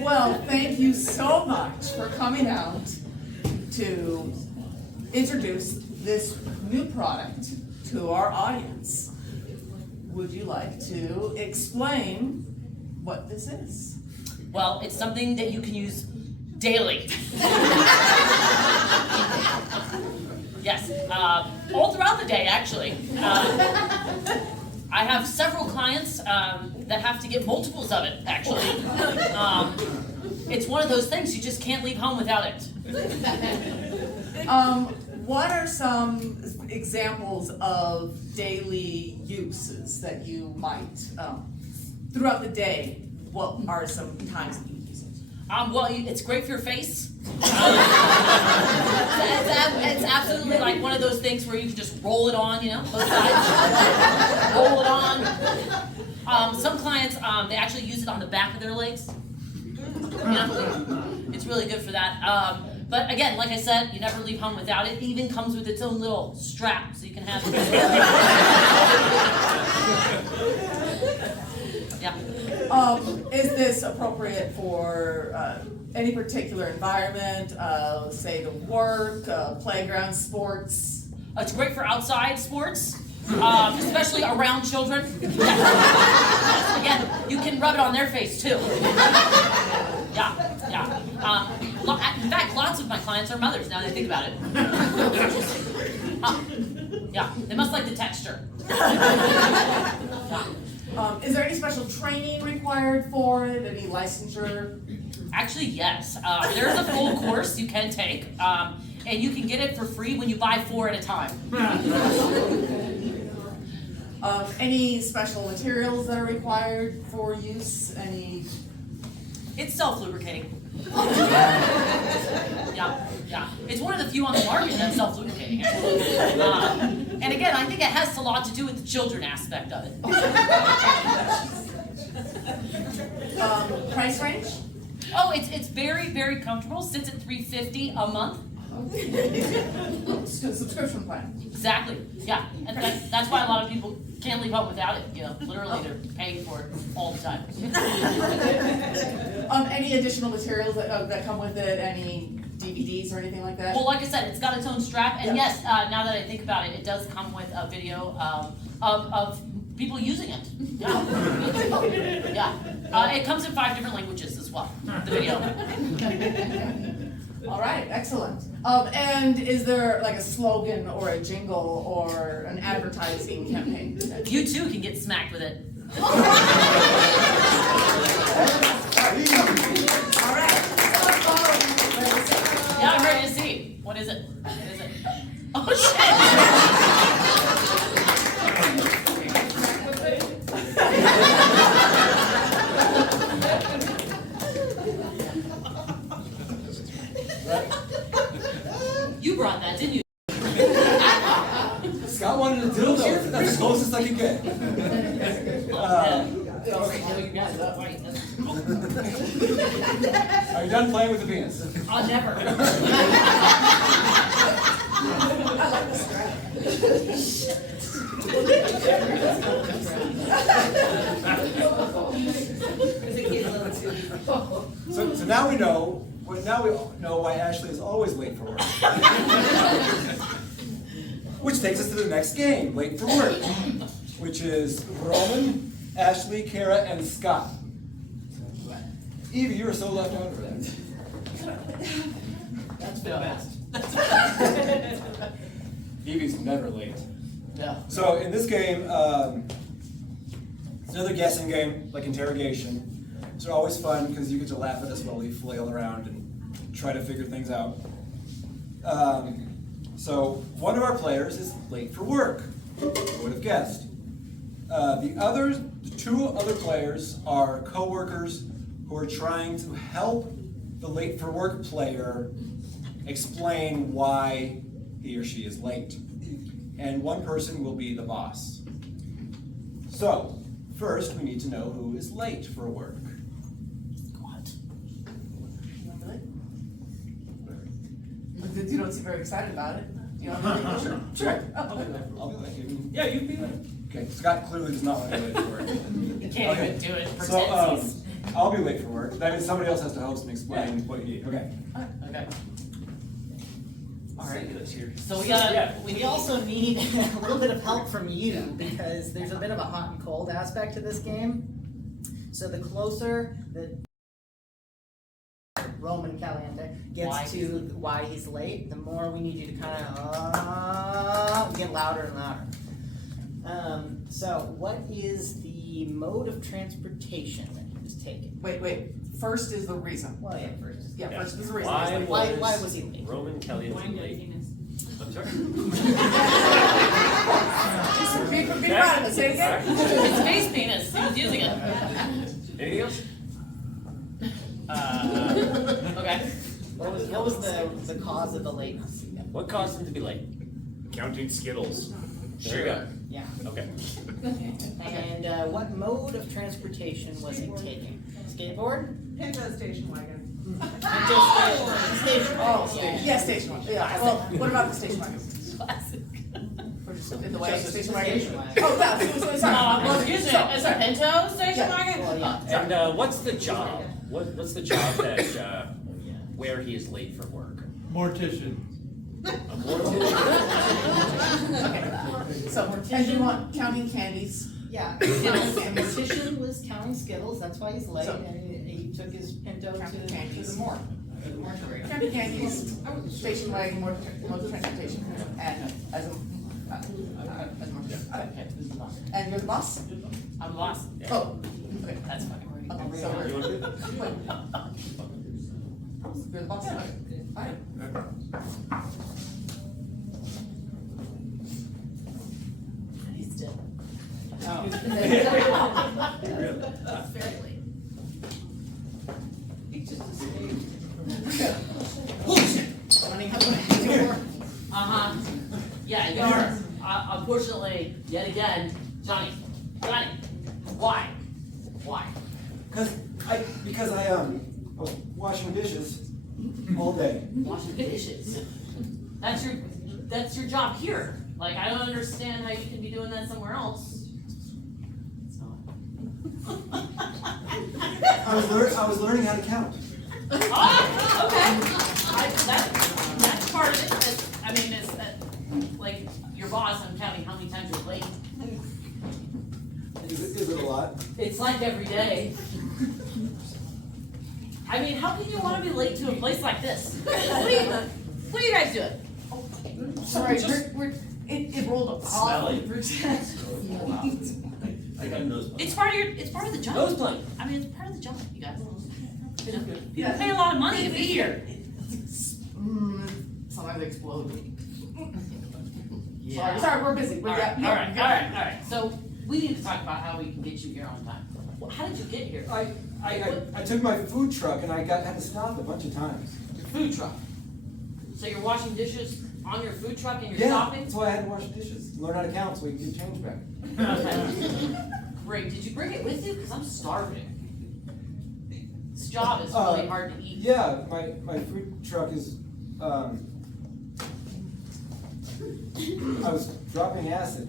Well, thank you so much for coming out to introduce this new product to our audience. Would you like to explain what this is? Well, it's something that you can use daily. Yes, all throughout the day, actually. I have several clients that have to get multiples of it, actually. It's one of those things you just can't leave home without it. What are some examples of daily uses that you might, throughout the day, what are some times that you use it? Well, it's great for your face. It's absolutely like one of those things where you can just roll it on, both sides. Roll it on. Some clients, they actually use it on the back of their legs. It's really good for that. But again, like I said, you never leave home without it. It even comes with its own little strap, so you can have it. Yeah. Is this appropriate for any particular environment, say to work, playground, sports? It's great for outside sports, especially around children. Yes. Again, you can rub it on their face too. Yeah. In fact, lots of my clients are mothers now that I think about it. Yeah, they must like the texture. Yeah. Is there any special training required for it? Any licensure? Actually, yes. There's a full course you can take, and you can get it for free when you buy 4 at a time. Any special materials that are required for use? It's self-lubricating. Yeah. It's one of the few on the market that's self-lubricating, actually. And again, I think it has a lot to do with the children aspect of it. Price range? Oh, it's very, very comfortable. Sits at $350 a month. Subscription plan. Exactly. Yeah, and that's why a lot of people can't leave home without it. Literally, they're paying for it all the time. Any additional materials that come with it? Any DVDs or anything like that? Well, like I said, it's got its own strap, and yes, now that I think about it, it does come with a video of people using it. Yeah. It comes in 5 different languages as well. The video. All right, excellent. And is there like a slogan or a jingle or an advertising campaign? You too can get smacked with it. All right. Yeah, I'm ready to see. What is it? Oh shit! You brought that, didn't you? Scott wanted a dildo. That's the closest I could get. Are you done playing with the penis? I'll never. So now we know. Now we know why Ashley is always late for work. Which takes us to the next game, late for work, which is Roman, Ashley, Kara, and Scott. Evie, you were so left out of that. That's fast. Evie's never late. Yeah. So in this game, it's another guessing game, like interrogation. So they're always fun because you get to laugh at us while we flail around and try to figure things out. So one of our players is late for work. Who would have guessed? The 2 other players are co-workers who are trying to help the late for work player explain why he or she is late. And one person will be the boss. So, first we need to know who is late for work. What? don't seem very excited about it. You know, sure. I'll be late. Yeah, you'd be like. Okay, Scott clearly does not want to be late for work. You can't even do it, So, pretend he's. I'll be late for work. That means somebody else has to host and explain what you need. Okay. Okay. Alright, here. So we gotta, We also need a little bit of help from you, because there's a bit of a hot and cold aspect to this game. So the closer that Roman Caliente gets to why he's late, the more we need you to kind of get louder and louder. So what is the mode of transportation that he was taking? Wait. First is the reason. Well, yeah, first. First is the reason. Why was he late? Roman Caliente late? I'm sorry? Just be proud of it, say it again. It's face penis, he was using it. Anything else? Okay. What was the cause of the lateness? What caused him to be late? Counting Skittles. Sure. Yeah. Okay. And what mode of transportation was he taking? Skateboard? Pinto station wagon. Station. Oh, yeah, station wagon. Yeah, well, what about the station wagon? Classic. We're just in the way, Just station the wagon. station wagon. Oh, yeah, sorry. Well, excuse me, is a Pinto station Yeah. wagon? Well, yeah. And what's the job? What's the job that where he is late for work? Mortician. A mortician. So, and you want counting candies? Yeah, the mortician was counting Skittles, that's why he's late, So- and he took his Pinto to Counting the candies. mortuary. Counting candies, station wagon, mode of transportation, and as a and you're the boss? I'm lost. Oh, okay. That's fucking right. Okay, so You we're, want to do it? wait. You're the boss? Fine. He's dead. Oh. That's very late. He just escaped. Running out of Uh-huh. Yeah, you are. Unfortunately, yet again, Johnny, why? Because I was washing dishes all day. Washing dishes. That's your job here. Like, I don't understand how you can be doing that somewhere else. It's not. I was learning how to count. Oh, okay. That's part of it. I mean, it's like your boss. I'm counting how many times you're late. Is it a lot? It's like every day. I mean, how can you want to be late to a place like this? What are you guys doing? Sorry, it rolled a Smelly. It's I got nose It's part of the job. Nose blunt. I mean, it's part of the job, you guys. You know, you Yeah. pay a lot of money to be here. Sometimes they explode. Yeah. Sorry, we're busy. All right. So we need to talk about how we can get you here on time. Well, how did you get here? I took my food truck and I had to stop a bunch of times. Your food truck. So you're washing dishes on your food truck and you're Yeah, stopping? that's why I had to wash dishes. Learn how to count so we can get change back. Great. Did you bring it with you? Because I'm starving. This job is really hard to eat. Yeah, my food truck is I was dropping acid.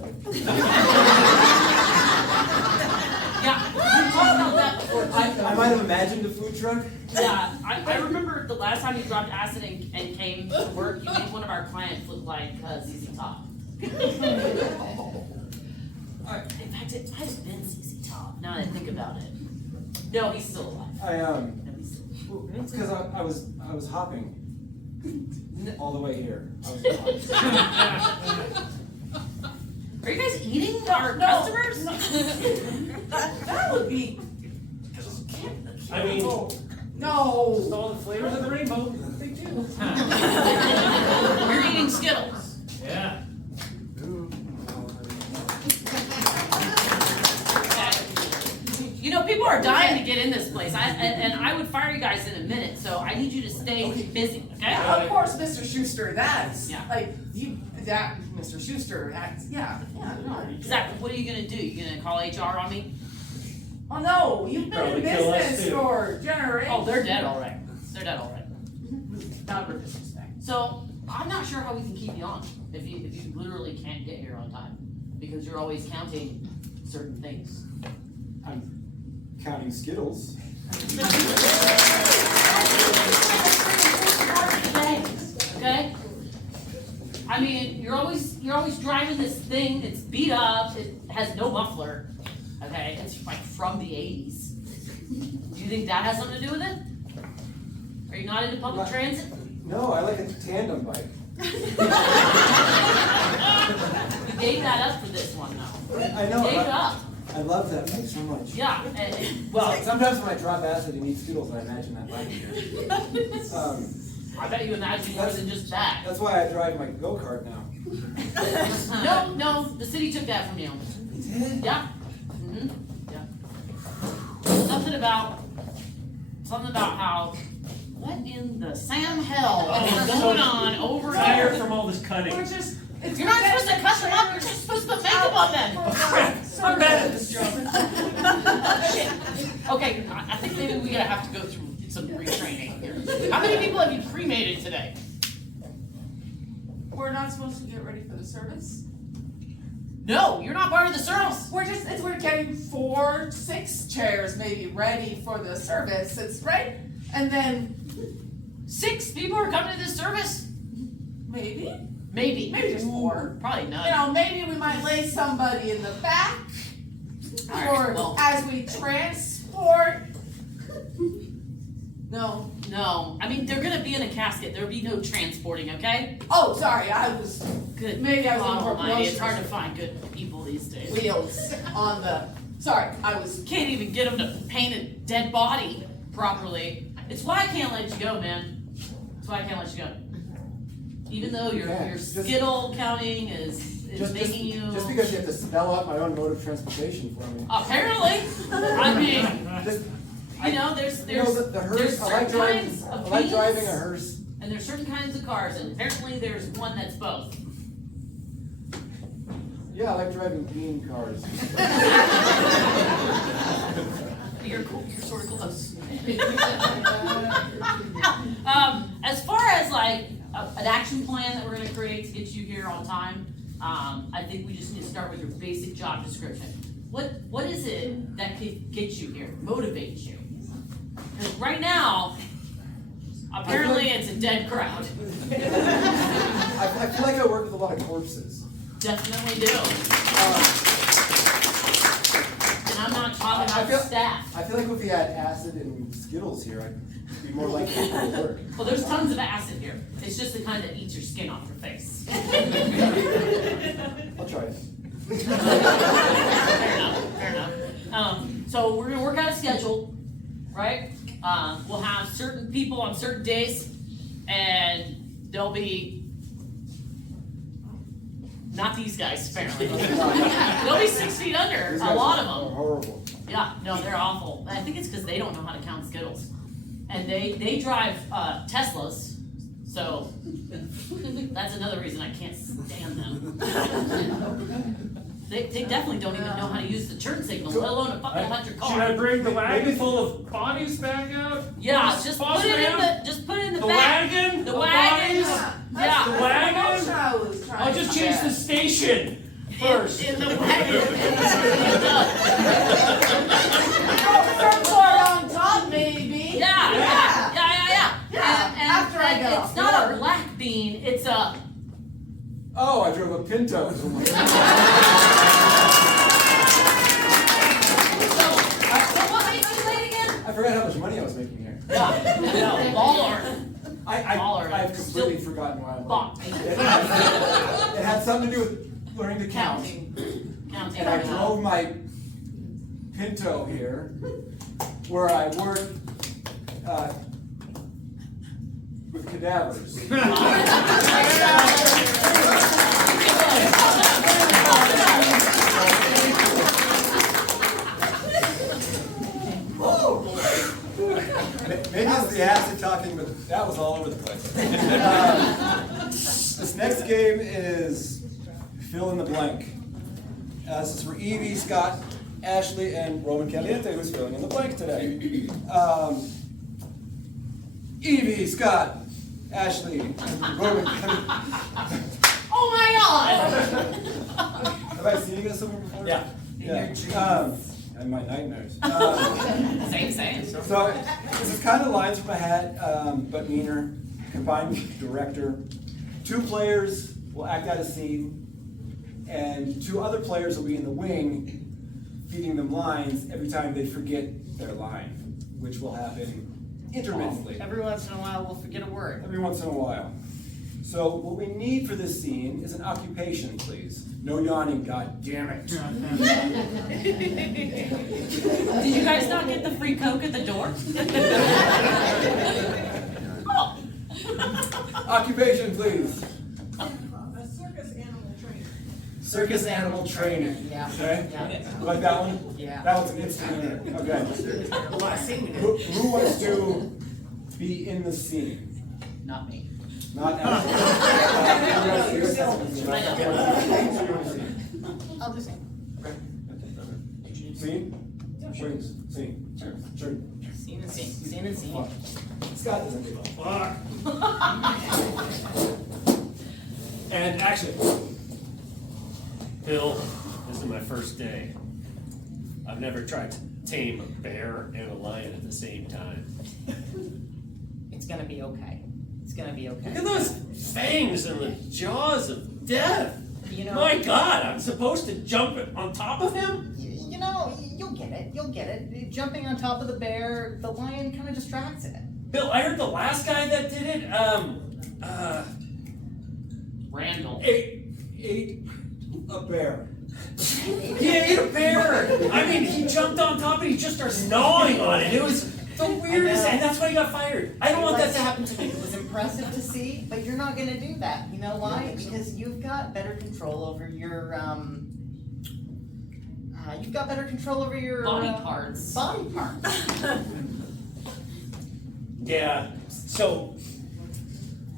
Yeah, we talked about that before. I might have imagined a food truck. Yeah, I remember the last time you dropped acid and came to work, you made one of our clients look like ZZ Top. In fact, it might have been ZZ Top, now that I think about it. No, he's still alive. No, he's still alive. It's because I was hopping all the way here. I was hopping. Are you guys eating our customers? That would be. I mean, No. all the flavors of the rainbow. They do. You're eating Skittles. Yeah. Okay. You know, people are dying to get in this place. And I would fire you guys in a minute, so I need you to stay busy, okay? Yeah, of course, Mr. Schuster, that's, Yeah. like, Mr. Schuster, that's, yeah, no. Exactly. What are you gonna do? You gonna call HR on me? Oh, no, you've been Probably in kill us, business too. for generations. Oh, they're dead already. They're dead already. Not with disrespect. So, I'm not sure how we can keep you on if you literally can't get here on time because you're always counting certain things. I'm counting Skittles. Okay? I mean, you're always driving this thing, it's beat up, it has no muffler. Okay? It's like from the 80s. Do you think that has something to do with it? Are you not into public transit? No, I like a tandem bike. You gave that up for this one though. I know. You gave it up. I love that bike so much. Yeah, well, Sometimes when I drop acid and eat Skittles, I imagine that bike here. I bet you imagine more than just that. That's why I drive my go-kart now. No, the city took that from you. They did? Yeah. Mm-hmm. Yeah. Something about how, what in the Sam hell is going on over Tired here? from all this cutting. We're just, it's You're not supposed to cut them up, you're just supposed to put makeup on them. I'm bad at this job. Okay, I think maybe we're gonna have to go through some retraining here. How many people have you cremated today? we're not supposed to get ready for the service. No, you're not part of the service. We're getting 4, 6 chairs maybe ready for the service. It's right, and then 6 people are coming to this service? maybe Maybe just 4. Probably none. You know, maybe we might lay somebody in the back, All right, or well. as we transport. No. No, I mean, they're gonna be in a casket. There'll be no transporting, okay? Oh, sorry, I was Good. Maybe I was God looking for almighty, it's hard to promotions. find good people these days. wheels on the. Sorry, I was. Can't even get them to paint a dead body properly. It's why I can't let you go, man. It's why I can't let you go. Even though your skittle counting is making you. Just because you have to spell out my own mode of transportation for me. Apparently, I mean, Just- you know, there's the hearse, there's I like certain driving, kinds I of like driving a beans, hearse. and there's certain kinds of cars, and apparently there's one that's both. Yeah, I like driving bean cars. You're cool. You're sort of close. As far as like an action plan that we're going to create to get you here on time, I think we just need to start with your basic job description. What is it that could get you here, motivate you? Because right now, apparently it's a dead crowd. I feel like I work with a lot of corpses. Definitely do. And I'm not talking about staff. I feel like if we had acid and Skittles here, I'd be more likely to work. Well, there's tons of acid here. It's just the kind that eats your skin off your face. I'll try it. Fair enough. So we're gonna work out a schedule, right? We'll have certain people on certain days, and they'll be not these guys, apparently. They'll be 6 feet under, These a guys lot of are them. horrible. Yeah, no, they're awful. I think it's because they don't know how to count Skittles. And they drive Teslas, so that's another reason I can't stand them. They definitely don't even know how to use the turn signal, let alone a fucking electric car. Should I bring the wagon full of bodies back out? Yeah, Just just boss put it in around? the The back. wagon? The Of wagon. bodies? Yeah. The wagon? I'll I'll just change the station first. In the wagon. Surfboard on top, maybe. Yeah. Yeah, And after I get it's off not a work. black bean, it's a. Oh, I drove a Pinto. So, what made you late again? I forgot how much money I was making here. Yeah, no, baller. I've completely forgotten why I'm Bought. late. It had something to do with learning to count. Counting. And I drove my Pinto here, where I work with cadavers. Maybe it's the acid talking, but that was all over the place. This next game is fill in the blank. This is for Evie, Scott, Ashley, and Roman Caliente, who's filling in the blank today. Evie, Scott. Ashley, Roman. Oh my God! Have I seen you guys somewhere before? Yeah. And my nightmares. Same. So this is kind of lines from a hat, but meaner. Combined director. 2 players will act out a scene, and 2 other players will be in the wing, feeding them lines every time they forget their line, which will happen intermittently. Every once in a while, we'll forget a word. Every once in a while. So what we need for this scene is an occupation, please. No yawning, god damn it. Did you guys not get the free Coke at the door? Oh. Occupation, please. Circus animal trainer. Circus animal training. Yeah. Okay? Yeah. You like that one? Yeah. That one's an instant winner. Okay. Who wants to be in the scene? Not me. Not Ashley. I'll just sing. Scene? Scene. Scene. Sure. Scene and scene. Scene and scene. Scott doesn't give a fuck. And actually, Bill, this is my first day. I've never tried to tame a bear and a lion at the same time. It's gonna be okay. It's gonna be okay. Look at those fangs and the jaws of death. You know, My God, I'm supposed to jump on top of him? you know, you'll get it. You'll get it. Jumping on top of the bear, the lion kind of distracts it. Bill, I heard the last guy that did it, Randall. Ate a bear. he ate a bear. I mean, he jumped on top and he just starts gnawing on it. It was the weirdest, and that's why he got fired. I don't want that to happen to me. It was impressive to see, but you're not gonna do that. You know why? Because you've got better control over your Body parts. Body parts. Yeah, so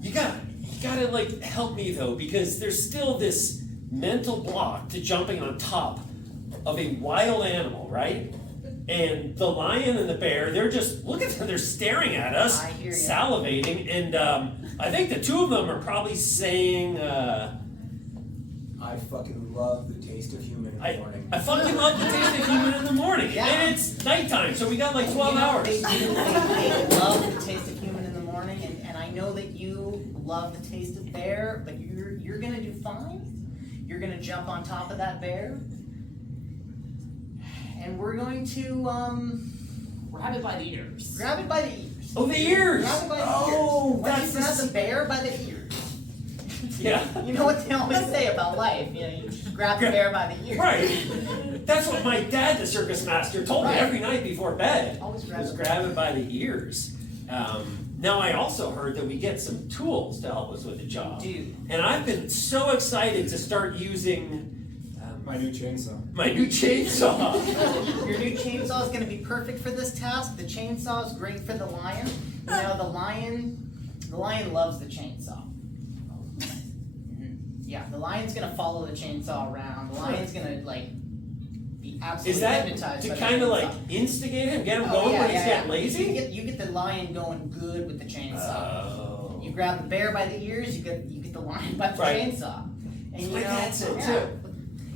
you gotta like help me though, because there's still this mental block to jumping on top of a wild animal, right? And the lion and the bear, they're just, look at them, they're staring at us, I hear ya. salivating, and I think the 2 of them are probably saying, I fucking love the taste of human in the morning. I fucking love the taste of human in the morning, Yeah. and it's nighttime, so we got like 12 hours. They love the taste of human in the morning, and I know that you love the taste of bear, but you're gonna do fine. You're gonna jump on top of that bear, and we're going to Grab it by the ears. grab it by the ears. Oh, the ears! Grab it by the Oh, ears. When that's you grab the the bear by the ears. Yeah. You know what they always say about life, you know, you just grab the bear by the ears. Right. That's what my dad, the circus master, told me Right. every night before bed. Always Was grab grab it by the ears. Now I also heard that we get some tools to help us with the job. Dude. And I've been so excited to start using My new chainsaw. my new chainsaw. Your new chainsaw is going to be perfect for this task. The chainsaw is great for the lion. You know, the lion loves the chainsaw. Yeah, the lion's going to follow the chainsaw around. The lion's going to like be absolutely Is that hypnotized to by the kind of like chainsaw. instigate him, get him Oh, going yeah, when he's yeah, getting yeah. lazy? You get the lion going good with the chainsaw. Oh. You grab the bear by the ears. You get the lion by the Right. chainsaw. And My dad said yeah. too.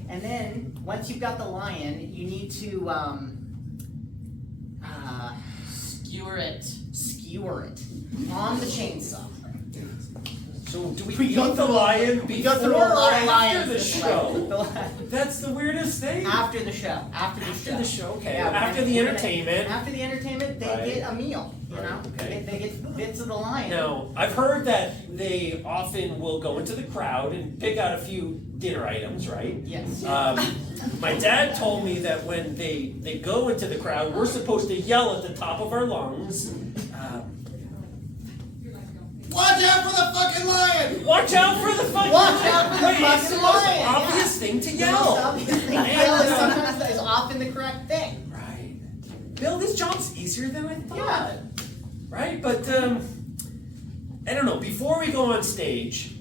And then once you've got the lion, you need to Skewer it. skewer it on the chainsaw. So do we got the lion We go through before a lot or of after lions the this show? way. That's the weirdest thing. After the show. After the show. Okay. Yeah, After we're the gonna- entertainment. After the entertainment, they Right. get a meal. You know, Okay. they get bits of the lion. Now, I've heard that they often will go into the crowd and pick out a few dinner items, right? Yes. My dad told me that when they go into the crowd, we're supposed to yell at the top of our lungs, Watch out for the fucking lion! watch out for the fucking Watch out for the Wait, it's fucking the most lion, yeah. obvious thing to The yell. most obvious thing to yell is sometimes is often the correct thing. Right. Bill, this job's easier than I thought. Yeah. Right? But I don't know, before we go on stage,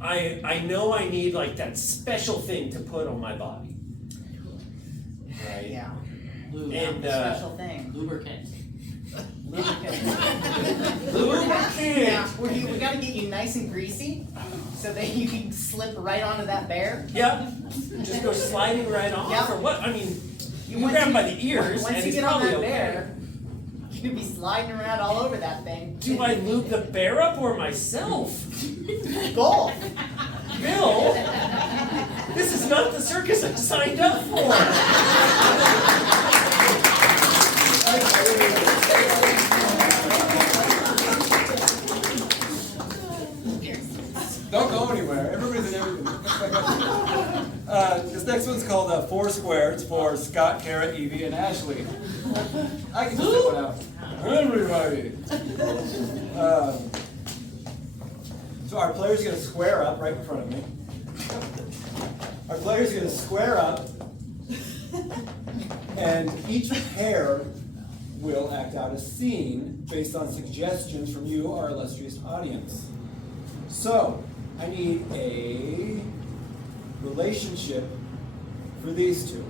I know I need like that special thing to put on my body. Right? Yeah. Lube. And Special thing. Lubricant. Lubricant. We gotta get you nice and greasy so that you can slip right onto that bear. Yep. Just go sliding right off, Yep. or what? I mean, you Once grab him you- by the ears, once and you he's get on probably that okay. bear, you could be sliding around all over that thing. Do I lube the bear up or myself? Both. Bill, this is not the circus I signed up for. Don't go anywhere. Everybody's in everything. This next one's called Four Square. It's for Scott, Kara, Evie, and Ashley. I can just sit one out. Everybody. So our player's going to square up right in front of me. Our player's going to square up, and each pair will act out a scene based on suggestions from you, our illustrious audience. So, I need a relationship for these two.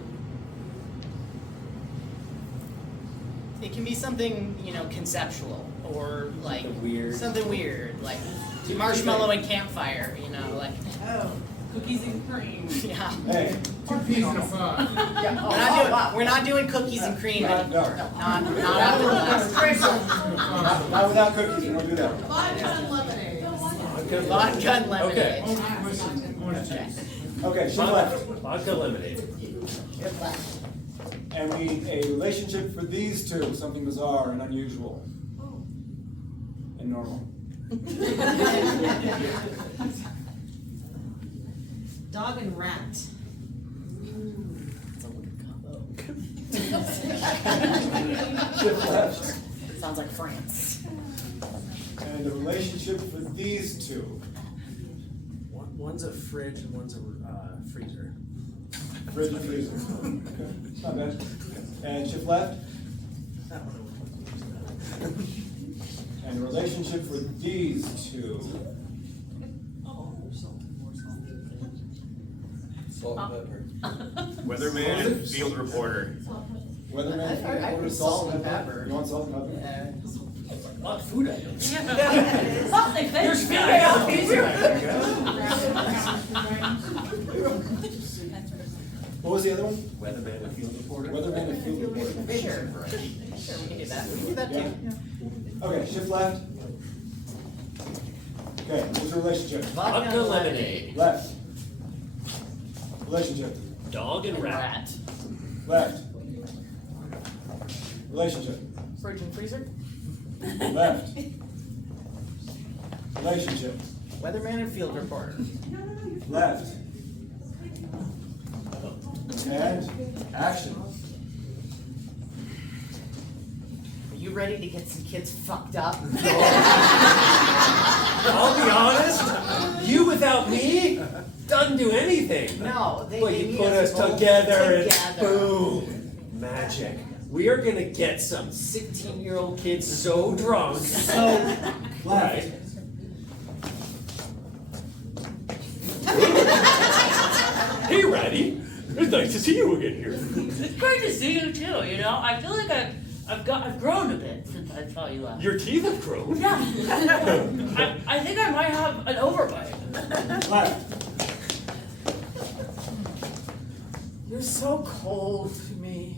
It can be something, conceptual or like something weird, like marshmallow and campfire, like. Oh, cookies and cream. Yeah. Hey, We're not doing cookies and cream No. anymore. Not after class. not without cookies, we don't do that. Vodka and lemonade. Okay, shift left. Vodka lemonade. Shift left. And we need a relationship for these two, something bizarre and unusual. And normal. Dog and rat. Shift left. Sounds like France. And a relationship for these two. One's a fridge and one's a freezer. Fridge and freezer. Not bad. And shift left. And a relationship for these two. Salt and pepper. Weatherman and field reporter. Weatherman, I heard salt and pepper. You want salt and pepper? What food items? Something There's fancy. food items here. What was the other one? Weatherman and field reporter. Weatherman and field reporter. Sure, we can do that. We can do that too. Okay, shift left. Okay, what's your relationship? Vodka lemonade. Left. Relationship. Dog and rat. Left. Relationship. Fridge and freezer. Left. Relationship. Weatherman and field reporter. Left. And action. Are you ready to get some kids fucked up? I'll be honest, you without me doesn't do anything. No, they But need you put us both together and together. boom, magic. We are gonna get some 16-year-old kids so drunk. So Left. Hey, Ratty. It's nice to see you again here. It's great to see you too. I feel like I've grown a bit since I saw you last. Your teeth have grown. Yeah. I think I might have an overbite. Left. You're so cold to me.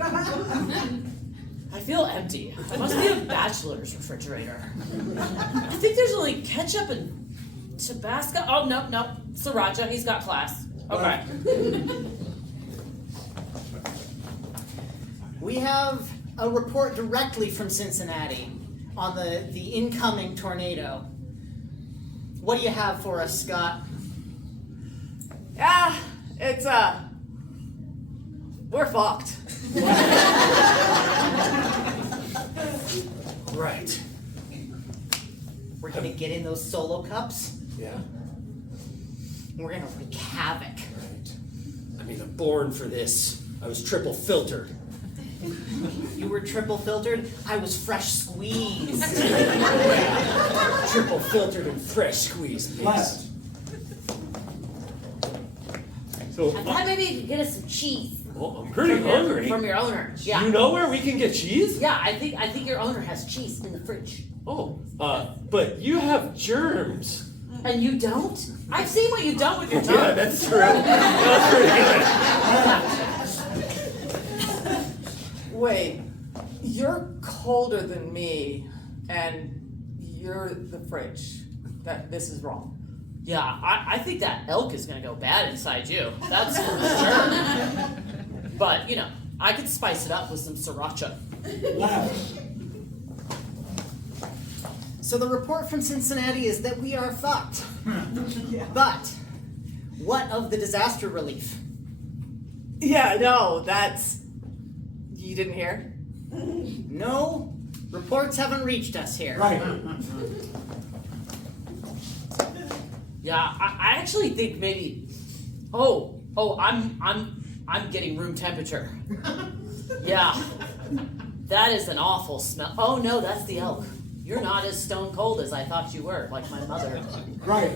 I feel empty. It must be a bachelor's refrigerator. I think there's only ketchup and Tabasco. Oh, no. Sriracha. He's got class. Okay. We have a report directly from Cincinnati on the incoming tornado. What do you have for us, Scott? Yeah, it's we're fucked. Right. We're gonna get in those solo cups. Yeah. And we're gonna wreak havoc. Right. I mean, I'm born for this. I was triple filtered. You were triple filtered. I was fresh squeezed. Triple filtered and fresh squeezed. Left. So I thought maybe you could get us some cheese. well, I'm pretty hungry. From your owner. Yeah. You know where we can get cheese? Yeah, I think your owner has cheese in the fridge. Oh, but you have germs. And you don't? I've seen what you've done with your tongue. Yeah, that's true. That's pretty good. Wait, you're colder than me, and you're the fridge. This is wrong. Yeah, I think that elk is gonna go bad inside you. That's for sure. But, I could spice it up with some sriracha. Wow. So the report from Cincinnati is that we are fucked. But what of the disaster relief? Yeah, no, you didn't hear? No, reports haven't reached us here. Right. Yeah, I actually think maybe. I'm getting room temperature. Yeah, that is an awful smell. Oh no, that's the elk. You're not as stone cold as I thought you were, like my mother. Right.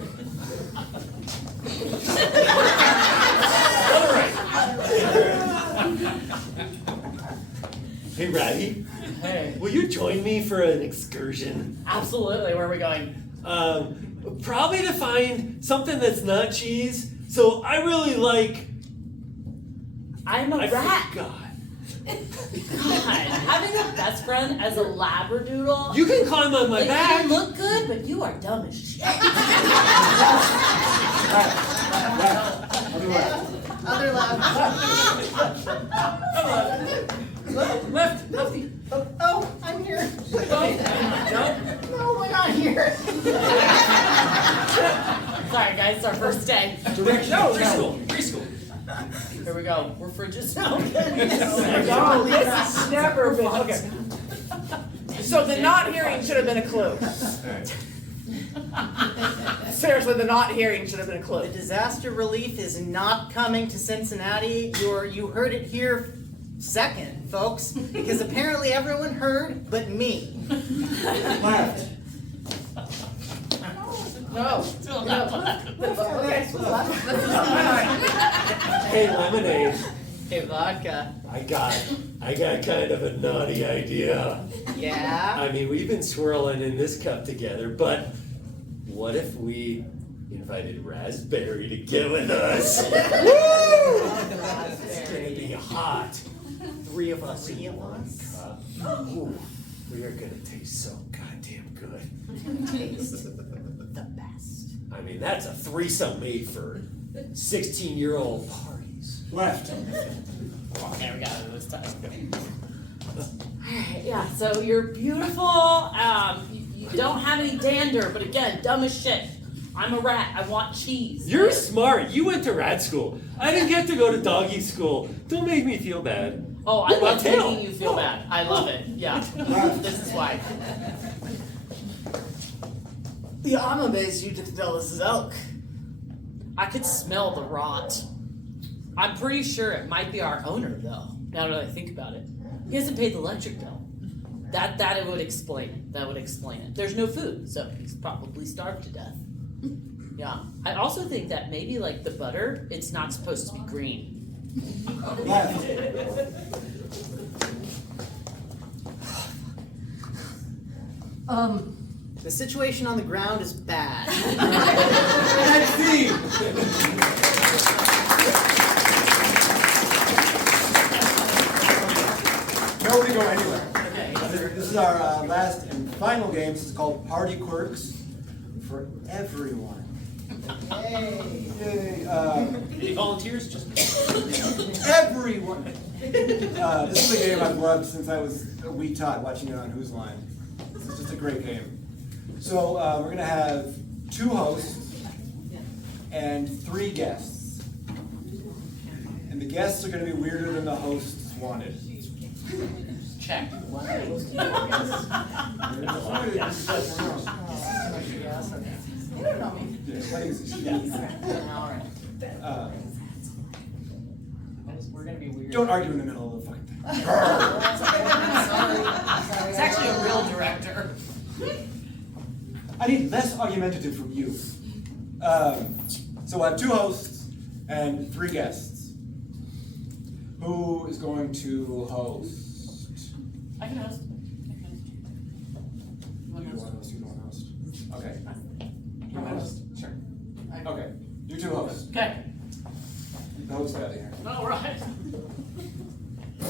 Hey, Ratty. Hey. Will you join me for an excursion? Absolutely. Where are we going? Probably to find something that's not cheese. So I really like. I'm a rat. Forgot. God, having a best friend as a labradoodle. You can climb on my like, back. You look good, but you are dumb as shit. Other love. Left, lefty. Oh, I'm here. No, we're not here. Sorry, guys, it's our first day. No, preschool. Here we go. We're fridges now. No, this has never been. Okay. So the not hearing should have been a clue. Seriously, the not hearing should have been a clue. The disaster relief is not coming to Cincinnati. You heard it here second, folks, because apparently everyone heard but me. Left. No. Okay. Hey, lemonade. Hey, vodka. I got kind of a naughty idea. Yeah? I mean, we've been swirling in this cup together, but what if we invited Raspberry to get with us? Woo! It's gonna be hot. 3 of us in one cup. Ooh, we are gonna taste so goddamn good. Taste the best. I mean, that's a threesome made for 16-year-old parties. Left. Okay, we got it this time. Alright, yeah, so you're beautiful. You don't have any dander, but again, dumb as shit. I'm a rat. I want cheese. You're smart. You went to rat school. I didn't get to go to doggy school. Don't make me feel bad. Oh, I Look, love my tail. making you feel bad. I love it. Yeah. This is why. Yeah, I'm amazed you didn't tell this is elk. I could smell the rot. I'm pretty sure it might be our owner, though, now that I think about it. He hasn't paid the electric bill. That it would explain it. That would explain it. There's no food, so he's probably starved to death. Yeah. I also think that maybe, like, the butter, it's not supposed to be green. Left. The situation on the ground is bad. Next team. Nobody go anywhere. Okay. This is our last and final game. This is called Party Quirks for everyone. Yay! Any volunteers? Just Everyone. This is a game I've loved since I was a wee tot watching it on Who's Line. This is just a great game. So we're gonna have 2 hosts and 3 guests, and the guests are gonna be weirder than the hosts wanted. Check. You don't know me. Alright. We're gonna be weird. Don't argue in the middle of the fucking thing. It's actually a real director. I need less argumentative from you. So we'll have 2 hosts and 3 guests. Who is going to host? I can host. You want to host? You want to host? Okay. You want to host? Sure. Okay. You 2 hosts. Okay. The host out of here. All right.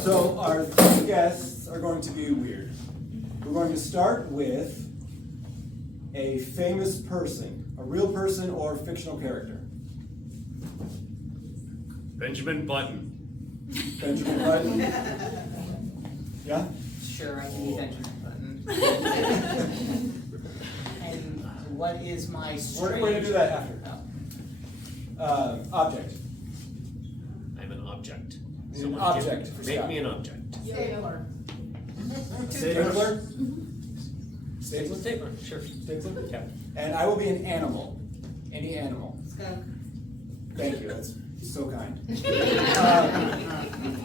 So our 3 guests are going to be weird. We're going to start with a famous person, a real person or fictional character. Benjamin Button. Benjamin Button. Yeah? Sure, I can be Benjamin Button. And what is my We're going to do that after. Object. I'm an object. An Someone object for Make Scott. me an object. Stapler. Stapler? Stapler? Stapler, sure. Stapler? Yeah. And I will be an animal. Any animal. Skunk. Thank you, that's so kind.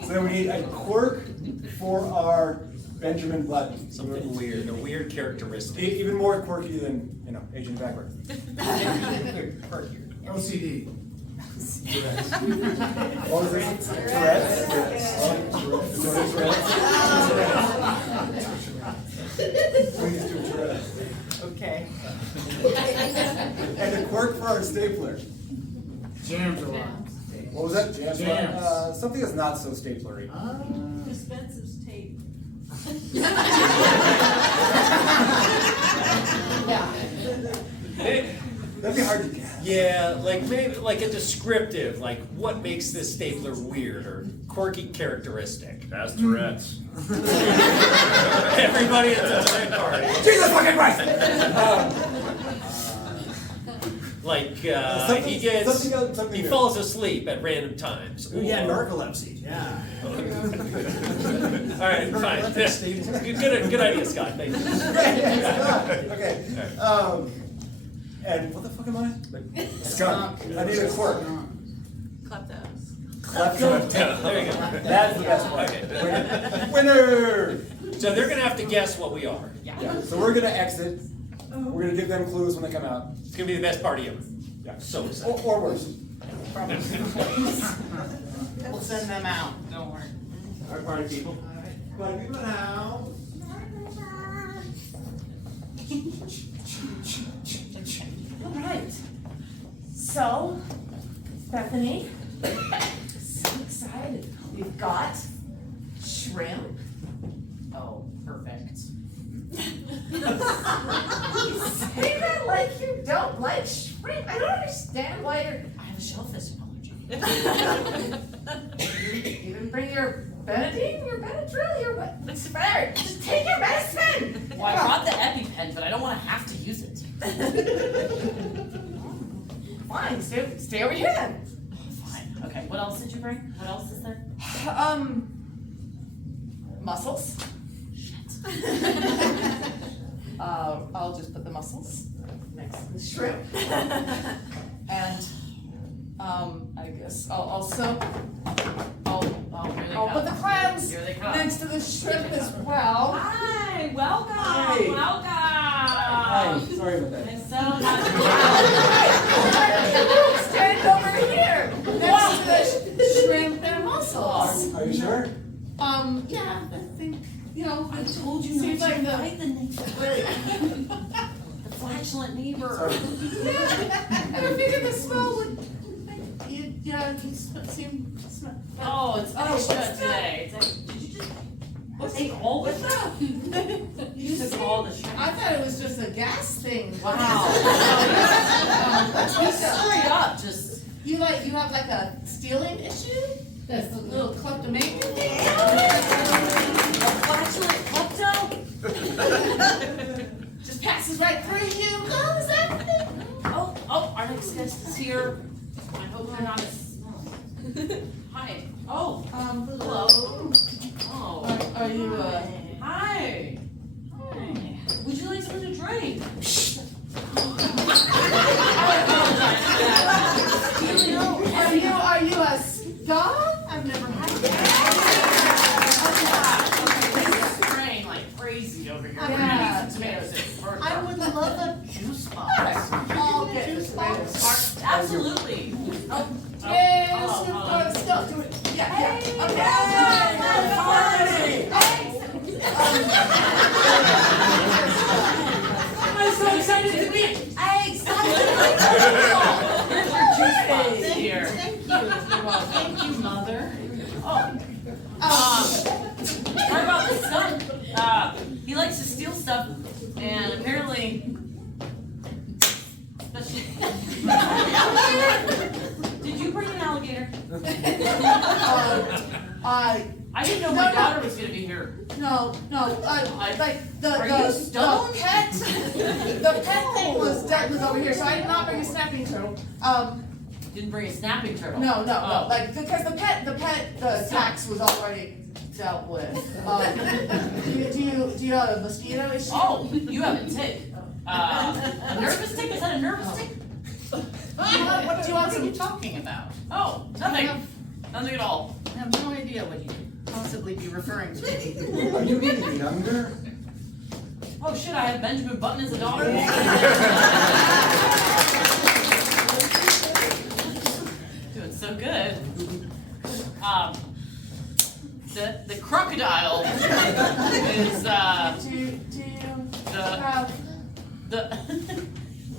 So then we need a quirk for our Benjamin Button. Something weird, a weird characteristic. Even more quirky than, Agent Backward. OCD. What was this? Tourette's? Please do Tourette's. Okay. And a quirk for our stapler. Jams a lot. What was that? Jams. Jams. Something that's not so staplery. Dispenses tape. That'd be hard to guess. Yeah, like maybe like a descriptive, like what makes this stapler weird or quirky characteristic. That's Tourette's. Everybody at the time party. Jesus fucking Christ! Something he falls asleep at random times. Ooh, yeah, narcolepsy. Yeah. All right, fine. Good idea, Scott. Thank you. Okay. And what the fuck am I? Skunk. I need a quirk. Kleptos. There you go. That's the best one. Okay. Winner! So they're gonna have to guess what we are. Yeah. So we're gonna exit. We're gonna give them clues when they come out. It's gonna be the best party ever. Yeah. So excited. Or worse. We'll send them out, don't worry. Our party people. But people now. All right. So, Bethany, so excited. We've got shrimp. Oh, perfect. Say that like you don't like shrimp. I don't understand why you're. I have a shellfish allergy. You didn't bring your Benadine, your Benadryl, your what? There, just take your medicine. Well, I brought the EpiPen, but I don't want to have to use it. Fine, stay over here then. Fine. Okay. What else did you bring? What else is there? Mussels. I'll just put the mussels next to the shrimp. And, I guess I'll also, I'll put the clams Here they come. next to the shrimp as well. Hi. Welcome. Hey. Welcome. Hi. Sorry about that. I'm so happy. Stand over here next to the shrimp and mussels. Are you sure? Yeah, I think, I told you seems not like to the invite the neighbor. The flatulent neighbor. Sorry. And I figured the smell would, you seem. Oh, it's Oh, extra what's today. It's like, did you just take all of that? You took all the shrimp. I thought it was just a gas thing. Wow. Hurry up, just. You have like a stealing issue? That's a little kleptomania thing? A flatulent klepto? Just passes right through you. Oh, is that thing? Oh, our next guest is here. I hope you're not as. Hi. Oh, hello. Oh. Are you, Hi. Hi. Would you like something to drink? Are you a scum? I've never had This is spraying like crazy over here. We're gonna need some tomatoes and first. I would love a juice box. I'll get this later. Absolutely. Yay! I'm so excited to be. Here's your juice box here. Thank you. Thank you, Mother. Sorry about the son. He likes to steal stuff, and apparently, did you bring an alligator? I didn't know my daughter was gonna be here. No, like the Are you stoned? pet thing was over here, so I did not bring a snapping turtle. Didn't bring a snapping turtle. No, Oh. like because the tax was already dealt with. Do you have a mosquito issue? Oh, you have a tick. A nervous tick? Is that a nervous tick? What do you want What are you talking about? Oh, nothing. Nothing at all. I have no idea what you could possibly be referring to. Are you getting younger? Oh shit, I have Benjamin Button as a daughter. Doing so good. The crocodile is Do you have? the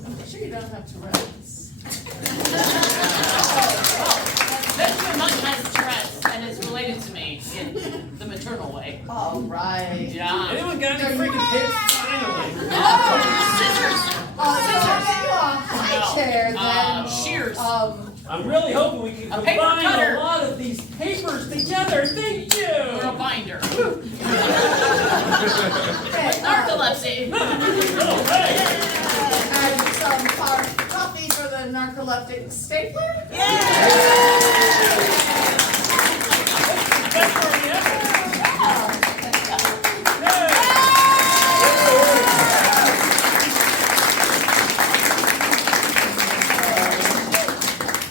I'm sure you don't have Tourette's. Benjamin Button has Tourette's and is related to me in the maternal way. All right. Yeah. Anyone got any freaking hits? Finally. Scissors. High chair then. Shears. I'm really hoping we can A paper combine cutter. a lot of these papers together. Thank Or a you. binder. Okay, Narcolepsy. Oh, hey. and some coffee for the narcoleptic stapler.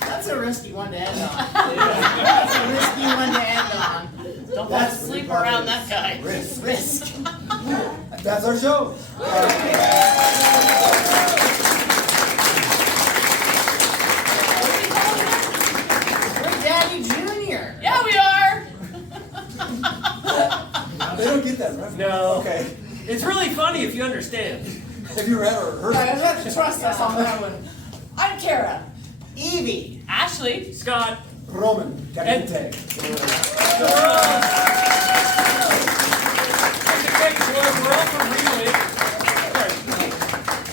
That's a risky one to end on. That's a risky one to end on. Don't fall asleep around that guy. Risk. That's our show. We're Daddy Junior. Yeah, we are. They don't get that reference. No. Okay. It's really funny if you understand. Have you ever heard I have to trust us on that one. I'm Kara. Evie. Ashley. Scott. Roman Caliente.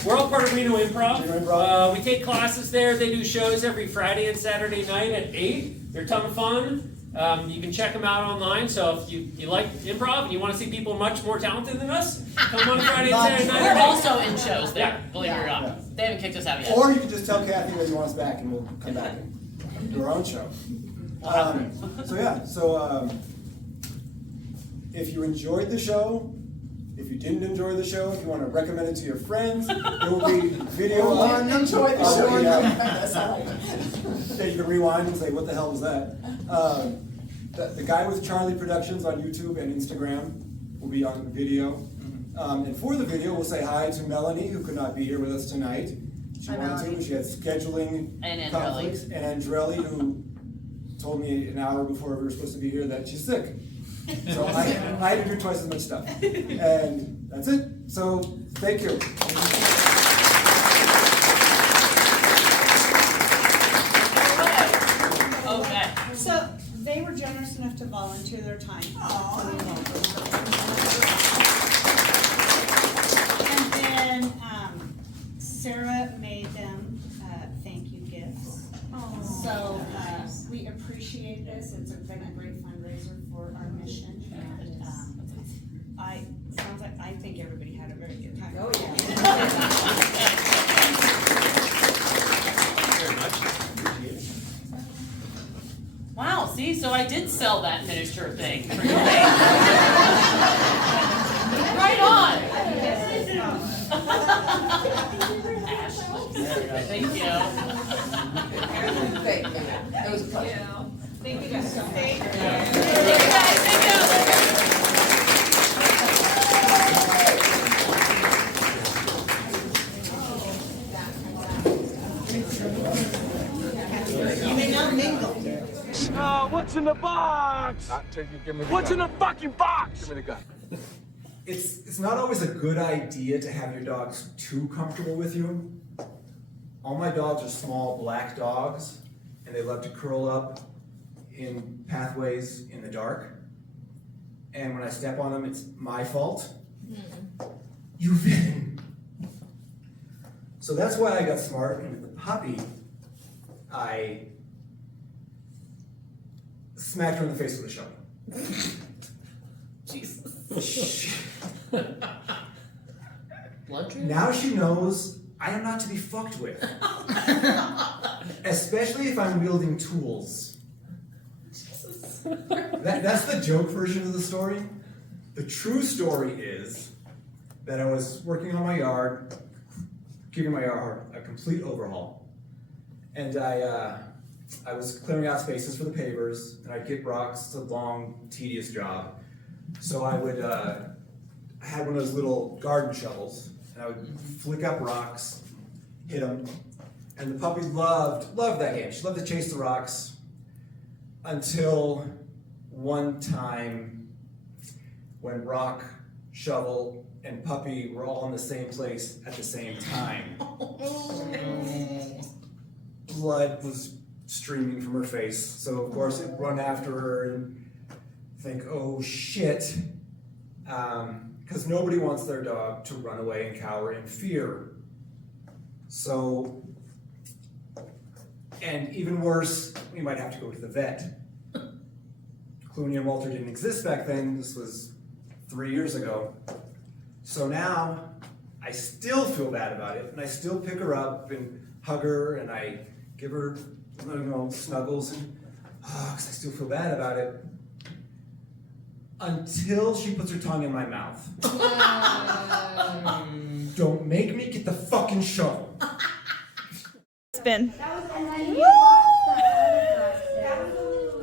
We're all part of Reno Improv. Reno Improv. We take classes there. They do shows every Friday and Saturday night at 8. They're a ton of fun. You can check them out online. So if you like improv and you want to see people much more talented than us, come on Friday and Saturday night. We're at 8. also in shows there, Yeah. believe it or not. Yeah. They haven't kicked us out yet. Or you can just tell Kathy that you want us back and we'll come back and do our own show. If you enjoyed the show, if you didn't enjoy the show, if you want to recommend it to your friends, there will be video on. Enjoy the show. Yeah, you can rewind and say, what the hell was that? The guy with Charlie Productions on YouTube and Instagram will be on video. And for the video, we'll say hi to Melanie, who could not be here with us tonight. She wanted to, but she had scheduling And conflicts. And Andrelli, who told me an hour before we were supposed to be here that she's sick. So I had to do twice as much stuff. And that's it. So thank you. Okay. So they were generous enough to volunteer their time. And then Sarah made them thank you gifts. So we appreciate this. It's been a great fundraiser for our mission. And I think everybody had a very good time. Oh yeah. Wow, see, so I did sell that miniature thing for you. Right on. Thank you. Thank you. It was a pleasure. Thank you guys. Thank you. Thank you guys, thank you. You may not mingle. Oh, what's in the box? box? What's in the fucking box? Give me the gun. It's not always a good idea to have your dogs too comfortable with you. All my dogs are small black dogs, and they love to curl up in pathways in the dark. And when I step on them, it's my fault. You've been. So that's why I got smart, and with the puppy, I smacked her in the face with a shovel. Jesus. Blood drain? Now she knows I am not to be fucked with. Especially if I'm wielding tools. That's the joke version of the story. The true story is that I was working on my yard, giving my yard a complete overhaul. And I was clearing out spaces for the pavers, and I'd get rocks. It's a long, tedious job. So I would, I had one of those little garden shovels, and I would flick up rocks, hit them, and the puppy loved that game. She loved to chase the rocks until one time when rock, shovel, and puppy were all in the same place at the same time. Blood was streaming from her face, so of course I'd run after her and think, oh shit, because nobody wants their dog to run away and cower in fear. So, and even worse, we might have to go to the vet. Clooney and Walter didn't exist back then. This was 3 years ago. So now, I still feel bad about it, and I still pick her up and hug her, and I give her, snuggles, and because I still feel bad about it. Until she puts her tongue in my mouth. Don't make me get the fucking shovel. Spin. That was, and then you lost the other glass. That was a little